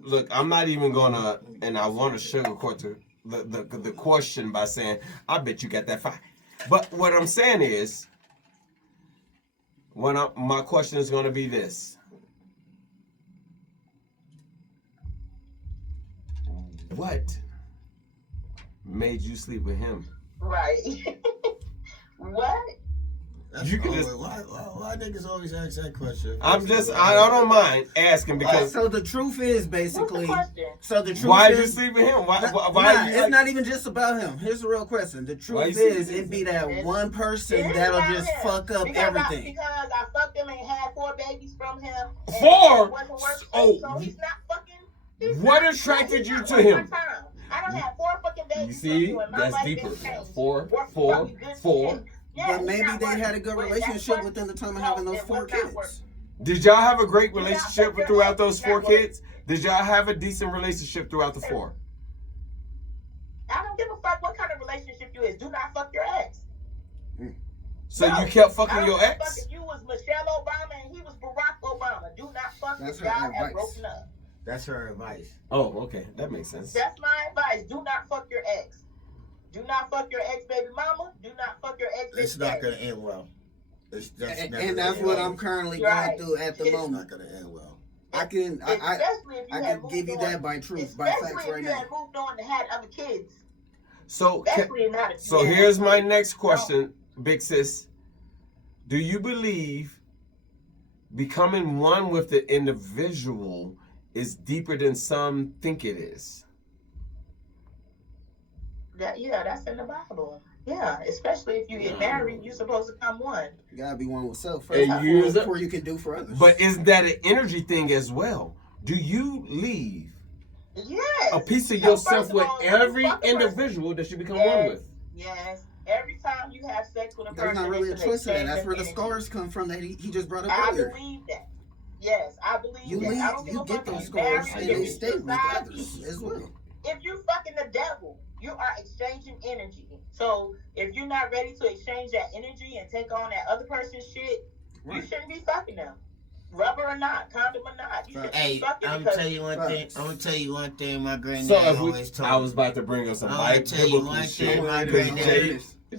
Look. I'm not even gonna, and I want to sugarcoat the question by saying, I bet you got that fire. But what I'm saying is, my question is gonna be this: what made you sleep with him? Right. What? That's You can always, just- why niggas always ask that question? I don't mind asking because So the truth is What's the basically. question? So the truth why did is. you sleep with him? Why Nah, you it's like, not even just about him. Here's the real question. The Why you truth is, sleeping it be with that one person that'll just fuck up everything. Because I fucked him and had 4 babies from him. and 4? it wasn't worth Oh. it, so he's not fucking. What attracted he's you not to worth him? my time. I don't have 4 fucking babies You from see, you, and my that's life deeper. been changed. 4, Worth 4, fucking good 4. shit. Yeah, But he's maybe not they worth had a it. good But relationship that's within the time of no, having those it 4 was not worth kids. Did y'all have a great Do not relationship fuck your throughout ex. those Do 4 not work. kids? Did y'all have a decent relationship throughout the 4? I don't give a fuck what kind of relationship you is. Do not fuck your ex. So No, you kept I fucking don't your give a ex? fuck if you was Michelle Obama and he was Barack Obama. Do not fuck That's if her y'all have advice. broken up. That's her advice. Oh, okay. That makes sense. That's my advice. Do not fuck your ex. Do not fuck your ex baby mama. Do not fuck your ex baby It's not daddy. gonna end well. That's And never that's gonna what end I'm well. currently Right. going through at the It's It's moment. not gonna end well. Especially if you I had can give you moved that on. by truth, by Especially facts if right you now. had moved on and had other kids. So, Especially not if you so had here's other my kids. next question, big sis. Do you believe becoming one with the individual is deeper than some think it is? Yeah, that's in the Bible. Yeah, especially if you get married, you're supposed to come one. You gotta be one with self And first use it. before you can do for others. But isn't that an energy thing as well? Do you leave Yes. a piece of So yourself first of with all, every fuck a person. individual that you become one with. Yes. Every time you have sex with a There's person, not really a it's an twist to that. exchange That's of where the energy. scars come from that he just brought up I earlier. believe that. Yes, I believe You that. leave, I don't give you a get fuck those if you scars, married, I and if get they you it. stay with decide others as well. if you fucking the devil, you are exchanging energy. So if you're not ready to exchange that energy and take on that other person's shit, you shouldn't be fucking them. Rubber or not, condom or not, you shouldn't be Hey, fucking I'm because tell you one thing. I'm gonna tell you one thing. My granddad So if always told me. I was about to bring up some I'm gonna tell you biblical one shit. thing. My Jay- granddad.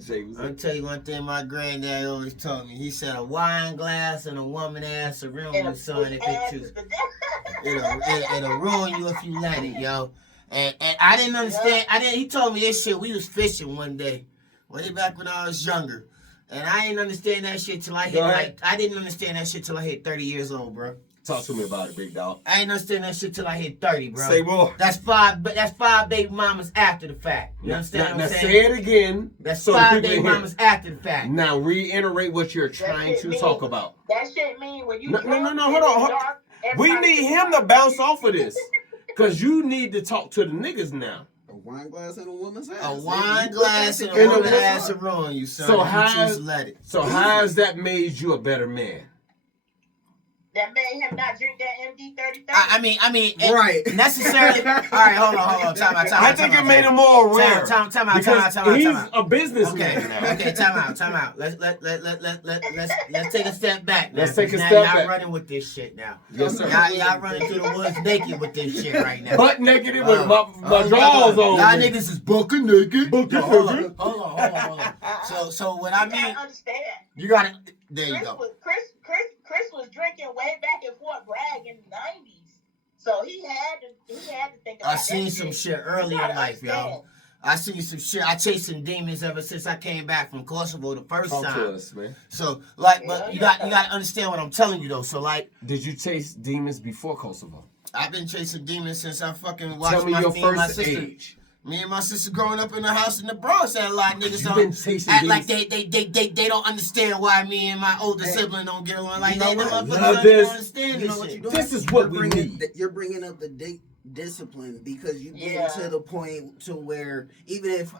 Jay was I'm gonna tell you one thing. My granddad always told me. He said a wine glass and a woman ass will ruin you, son. If it choose, it'll ruin you if you let it, yo. And I didn't understand. He told me this shit. We was fishing one day, way back when I was younger, and I didn't understand that shit till I hit I didn't understand that shit till I hit 30 years old, bro. Talk to me about it, big dog. I didn't understand that shit till I hit 30, bro. Say more. That's five baby mamas after the fact. You understand what I'm saying? Say it again. That's so 5 the people baby can hear. mamas after the fact. Now reiterate what you're trying to talk about. That shit mean when you No, drunk, hold on. dark, We everybody need is him to bounce off of this. Because you need to talk to the niggas now. A wine glass and a woman's ass. A wine glass and a And a woman's woman- ass will ruin you, son. So If you choose to let it. So how has that made you a better man? that made him not drink that MD 30. I mean, Right. necessarily. All right, hold on. Time out. I think it made him more aware. Time out. Because he's a businessman now. Okay, time out. Let's take a step back. Now, Let's take a now step y'all back. running with this shit now. Yes, sir. Y'all running through the woods naked with this shit right now. Butt naked with my drawers on. Y'all niggas is bucket naked. Bucket Hold naked. on. So what I You mean, gotta understand. you gotta. There you go. Chris was drinking way back in Fort Bragg in the 90s. So he had to think about I seen that some shit. shit early You in gotta life, yo. understand. I seen some shit. I chased some demons ever since I came back from Kosovo the first Talk to time. us, man. So like, but you got to understand what I'm telling you though. So like, Did you chase demons before Kosovo? I've been chasing demons since I fucking Tell watched me your me and my first sister. age. Me and my sister growing up in the house in the Bronx, and a lot of niggas You been don't chasing act like demons. they don't understand why me and my older sibling don't get along. Like You know they what? don't Love this. understand You know this what shit. you're doing? This is what we You're bringing- need. You're bringing up the discipline because you get Yeah. to the point to where even if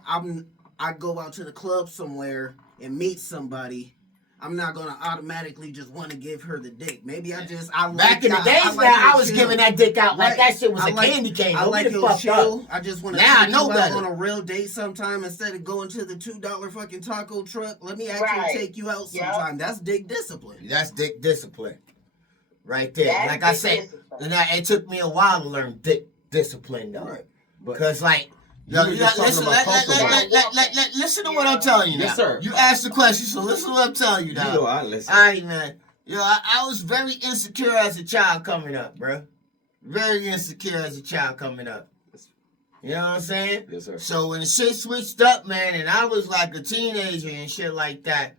I go out to the club somewhere and meet somebody, I'm not gonna automatically just want to give her the dick. Maybe I like Back in the days, like now I your was chill. giving that dick out like Right. that shit was I a like- candy cane. I Don't like get your fucked chill. up. I just want to Now I take know you out better. on a real date sometime instead of going to the $2 fucking taco truck. Let me actually Right. take you out Yep. sometime. That's dick discipline. That's dick discipline, right there. That's like I dick said, discipline. it took me a while to learn dick discipline though, Right. because like. You Yo, were you just got, talking listen, about Kosovo. listen to what I'm telling you now. Yes, sir. You asked the question, so listen to what I'm telling you now. You know I listen. All right, man. Yo, I was very insecure as a child coming up, bro. Very insecure as a child coming up. You know what I'm saying? Yes, sir. So when the shit switched up, man, and I was like a teenager and shit like that,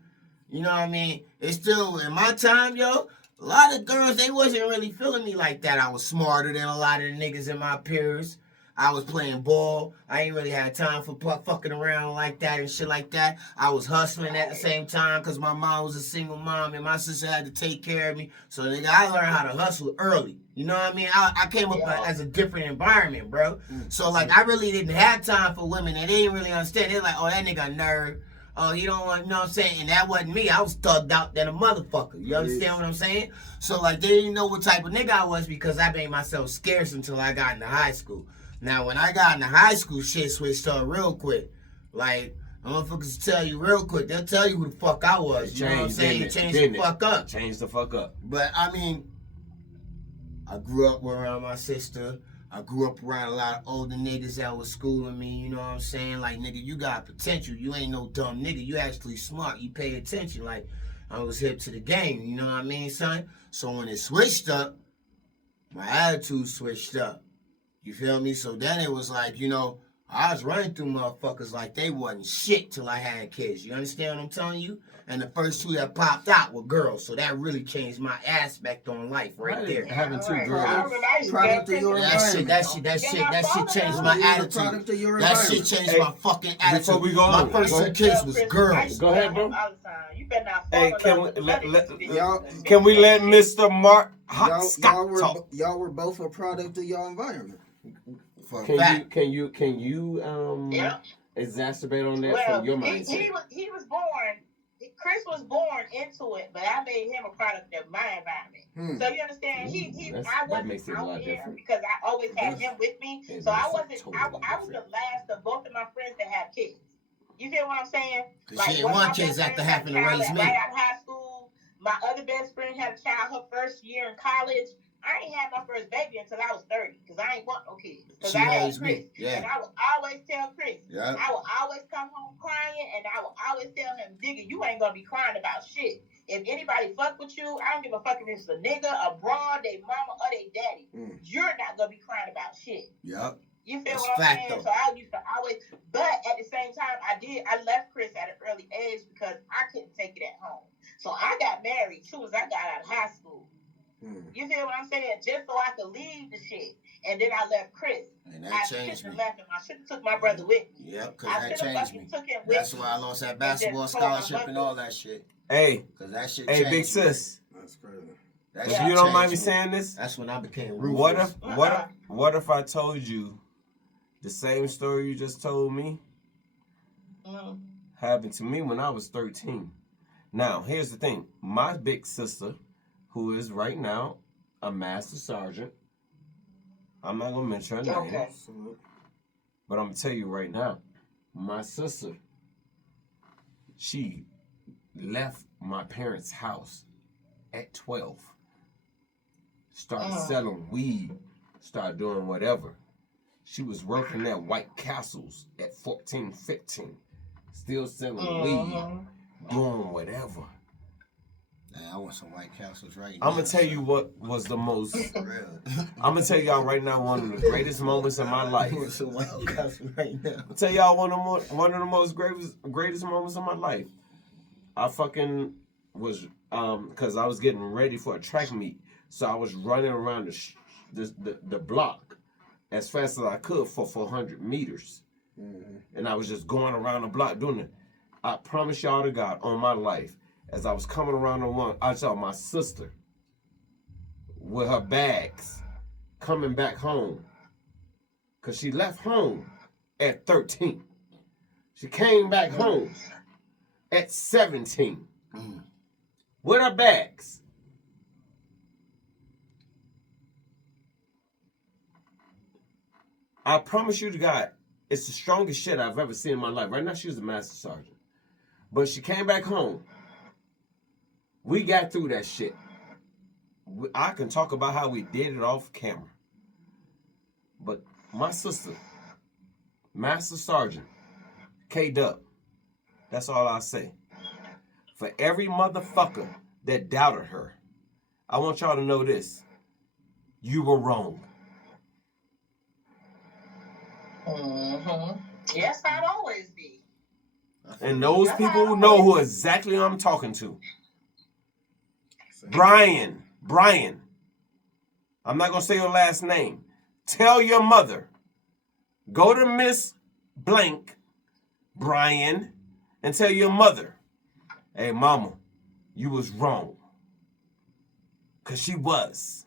you know what I mean? It's still, in my time, yo, a lot of girls, they wasn't really feeling me like that. I was smarter than a lot of the niggas in my peers. I was playing ball. I ain't really had time for fucking around like that and shit like that. I was hustling at the same time because my mom was a single mom and my sister had to take care of me. So, nigga, I learned how to hustle early. You know what I mean? I came up as a different environment, bro. So, like, I really didn't have time for women and they didn't really understand. They're like, oh, that nigga a nerd. Oh, you don't want, you know what I'm saying? And that wasn't me. I was thugged out than a motherfucker. You understand what I'm saying? So, like, they didn't know what type of nigga I was because I made myself scarce until I got into high school. Now, when I got into high school, shit switched up real quick. Like, motherfuckers tell you real quick. They'll tell you who the fuck I was. You know what I'm saying? You changed the fuck up. Change the fuck up. But, I mean, I grew up around my sister. I grew up around a lot of older niggas that was schooling me. You know what I'm saying? Like, nigga, you got potential. You ain't no dumb nigga. You actually smart. You pay attention. Like, I was hip to the game. You know what I mean, son? So, when it switched up, my attitude switched up. You feel me? So then it was like, you know, I was running through motherfuckers like they wasn't shit till I had kids. You understand what I'm telling you? And the first two that popped out were girls. So that really changed my aspect on life right there. Having two girls. Product of your environment. That shit changed my attitude. Product of your That environment. shit changed my fucking attitude. Before we go my on, first go two ahead. kids was girls. Go ahead, bro. You better not Hey, fall can in we love with the y'all- can we let Mr. Marc Y'all Scott were talk? y'all were both a product of your environment. For a Can fact. you Yeah. exacerbate on that Well, from your he mindset? was born. Chris was born into it, but I made him a product of my environment. So you understand? I that wasn't makes it a out lot there different. because I always had him with me. It So I makes it wasn't. totally I was the different. last of both of my friends that had kids. You feel what I'm saying? Because she didn't want kids after having to raise me. Right out of high school. My other best friend had a child her first year in college. I ain't had my first baby until I was 30 because I ain't want no kids. Because I had Chris. Yeah. And I would always tell Chris. Yeah. I would always come home crying and I would always tell him, nigga, you ain't going to be crying about shit. If anybody fuck with you, I don't give a fuck if it's a nigga, a broad, they mama, or they daddy. You're not going to be crying about shit. Yep. You feel That's what I'm fact, saying? though. So I used to always, but at the same time, I left Chris at an early age because I couldn't take it at home. So I got married soon as I got out of high school. You feel what I'm saying? Just so I could leave the shit. And then I left Chris. And that changed me. Left him. I should have took my brother with me. Yep, because that changed me. Took him That's with why I lost that basketball scholarship and all that shit. Hey. Because that shit Hey, changed big sis. That's crazy. If you don't mind me saying this, that's when I became ruthless. What if I told you the same story you just told me happened to me when I was 13? Now, here's the thing. My big sister, who is right now a master sergeant, I'm not going to mention her name, but I'm going to tell you right now, my sister, she left my parents' house at 12, started selling weed, started doing whatever. She was working at White Castles at 14, 15, still selling weed, doing whatever. I want some White Castles right now. I'm going to tell you what was the most... I'm going to tell y'all right now one of the greatest moments in my life. I want some White Castles right now. I'll tell y'all one of the most greatest moments of my life. I fucking was... because I was getting ready for a track meet. So I was running around the block as fast as I could for 400 meters. And I was just going around the block doing it. I promise y'all to God, on my life, as I was coming around the one, I saw my sister with her bags coming back home. Because she left home at 13. She came back home at 17 with her bags. I promise you to God, it's the strongest shit I've ever seen in my life. Right now, she's a master sergeant. But she came back home. We got through that shit. I can talk about how we did it off camera. But my sister, master sergeant, K-Dub, that's all I say. For every motherfucker that doubted her, I want y'all to know this. You were wrong. Yes, I'd always be. And those people know who exactly I'm talking to. Brian. I'm not going to say your last name. Tell your mother. Go to Miss Blank, Brian, and tell your mother, hey, mama, you was wrong. Because she was.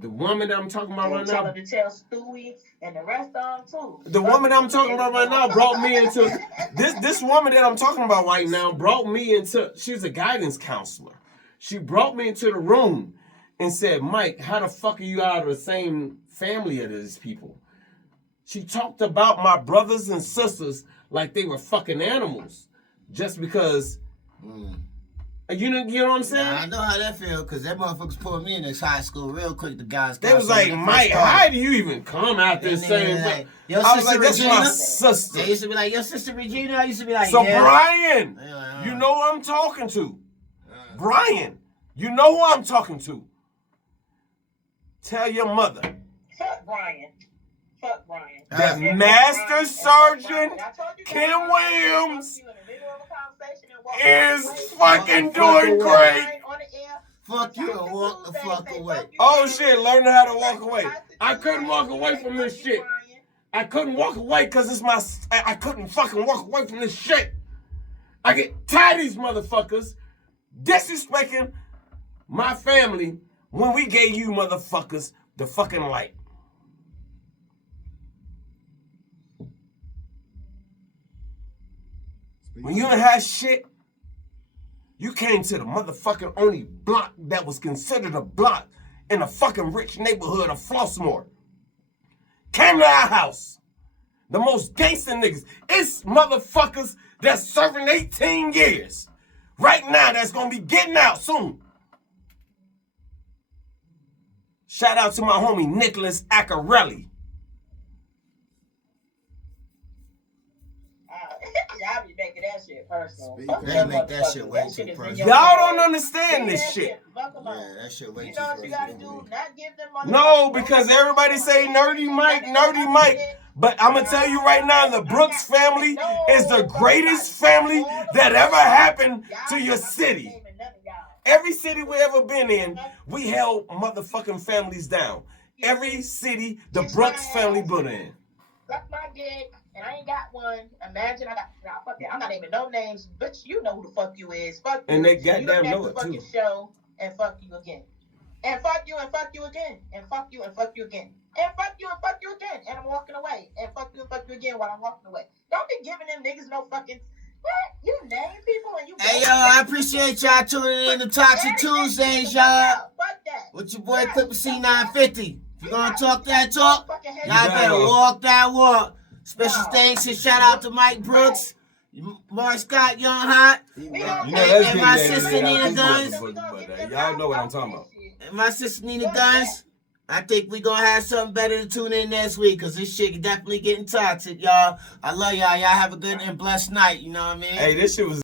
The woman that I'm talking about right now. Tell her to tell Stewie and the rest of them too. The woman I'm talking about right now brought me into this woman that I'm talking about right now brought me into. She's a guidance counselor. She brought me into the room and said, Mike, how the fuck are you out of the same family as these people? She talked about my brothers and sisters like they were fucking animals, just because. You know what I'm saying? I know how that feel, because that motherfuckers pulled me in this high school real quick. The guys. They was like, Mike, how do you even come out this same? Like, I was like, that's my sister. They used to be like, your sister Regina. I used to be like, so yeah. Brian, you know who I'm talking to. Brian, you know who I'm talking to. Tell your mother. Fuck Brian. That Master Sergeant Ken Williams is fucking doing great. Fuck you and walk the fuck away. Oh shit, learning how to walk away. I couldn't walk away from this shit. I couldn't walk away because it's my. I couldn't fucking walk away from this shit. I get tired of these motherfuckers disrespecting my family when we gave you motherfuckers the fucking light. When you ain't had shit, you came to the motherfucking only block that was considered a block in a fucking rich neighborhood of Flossmoor. Came to our house. The most gangster niggas. It's motherfuckers that's serving 18 years. Right now, that's gonna be getting out soon. Shout out to my homie Nicholas Accarelli. Y'all be making that shit personal. They make that shit way too personal. Y'all don't understand this shit. Yeah, that shit way You too know what you gotta personal. do? Not give them money. No, because everybody say Nerdy Mike, Nerdy Mike. But I'm going to tell you right now, the Brooks family is the greatest family that ever happened to your city. Every city we ever been in, we held motherfucking families down. Every city the Brooks family put in. Suck my dick, and I ain't got one. Imagine I got. Nah, fuck that. I'm not naming no names, but you know who the fuck you is. Fuck you. And they You goddamn don't know have it to fucking too. show, and fuck you again. And fuck you, and fuck you again. And fuck you, and fuck you again. And fuck you, and fuck you again. And I'm walking away. And fuck you, and fuck you again while I'm walking away. Don't be giving them niggas no fucking. What? You name people and you. Hey, yo, I appreciate y'all tuning in to Toxic Tuesdays, y'all. Fuck that. With your boy Clipper C950. If you gonna talk that talk, Fucking hate y'all you. better walk that walk. Special thanks and shout out to Mike Brooks, Marc Scott, Young Hot, You know, and that's my Big sister Daddy Nina Nina Gunnz. but y'all know what I'm talking about. And my sister Nina Gunnz. I think we gonna have something better to tune in next week, cause this shit definitely getting toxic, y'all. I love y'all. Y'all have a good and blessed night. You know what I mean? Hey, this shit was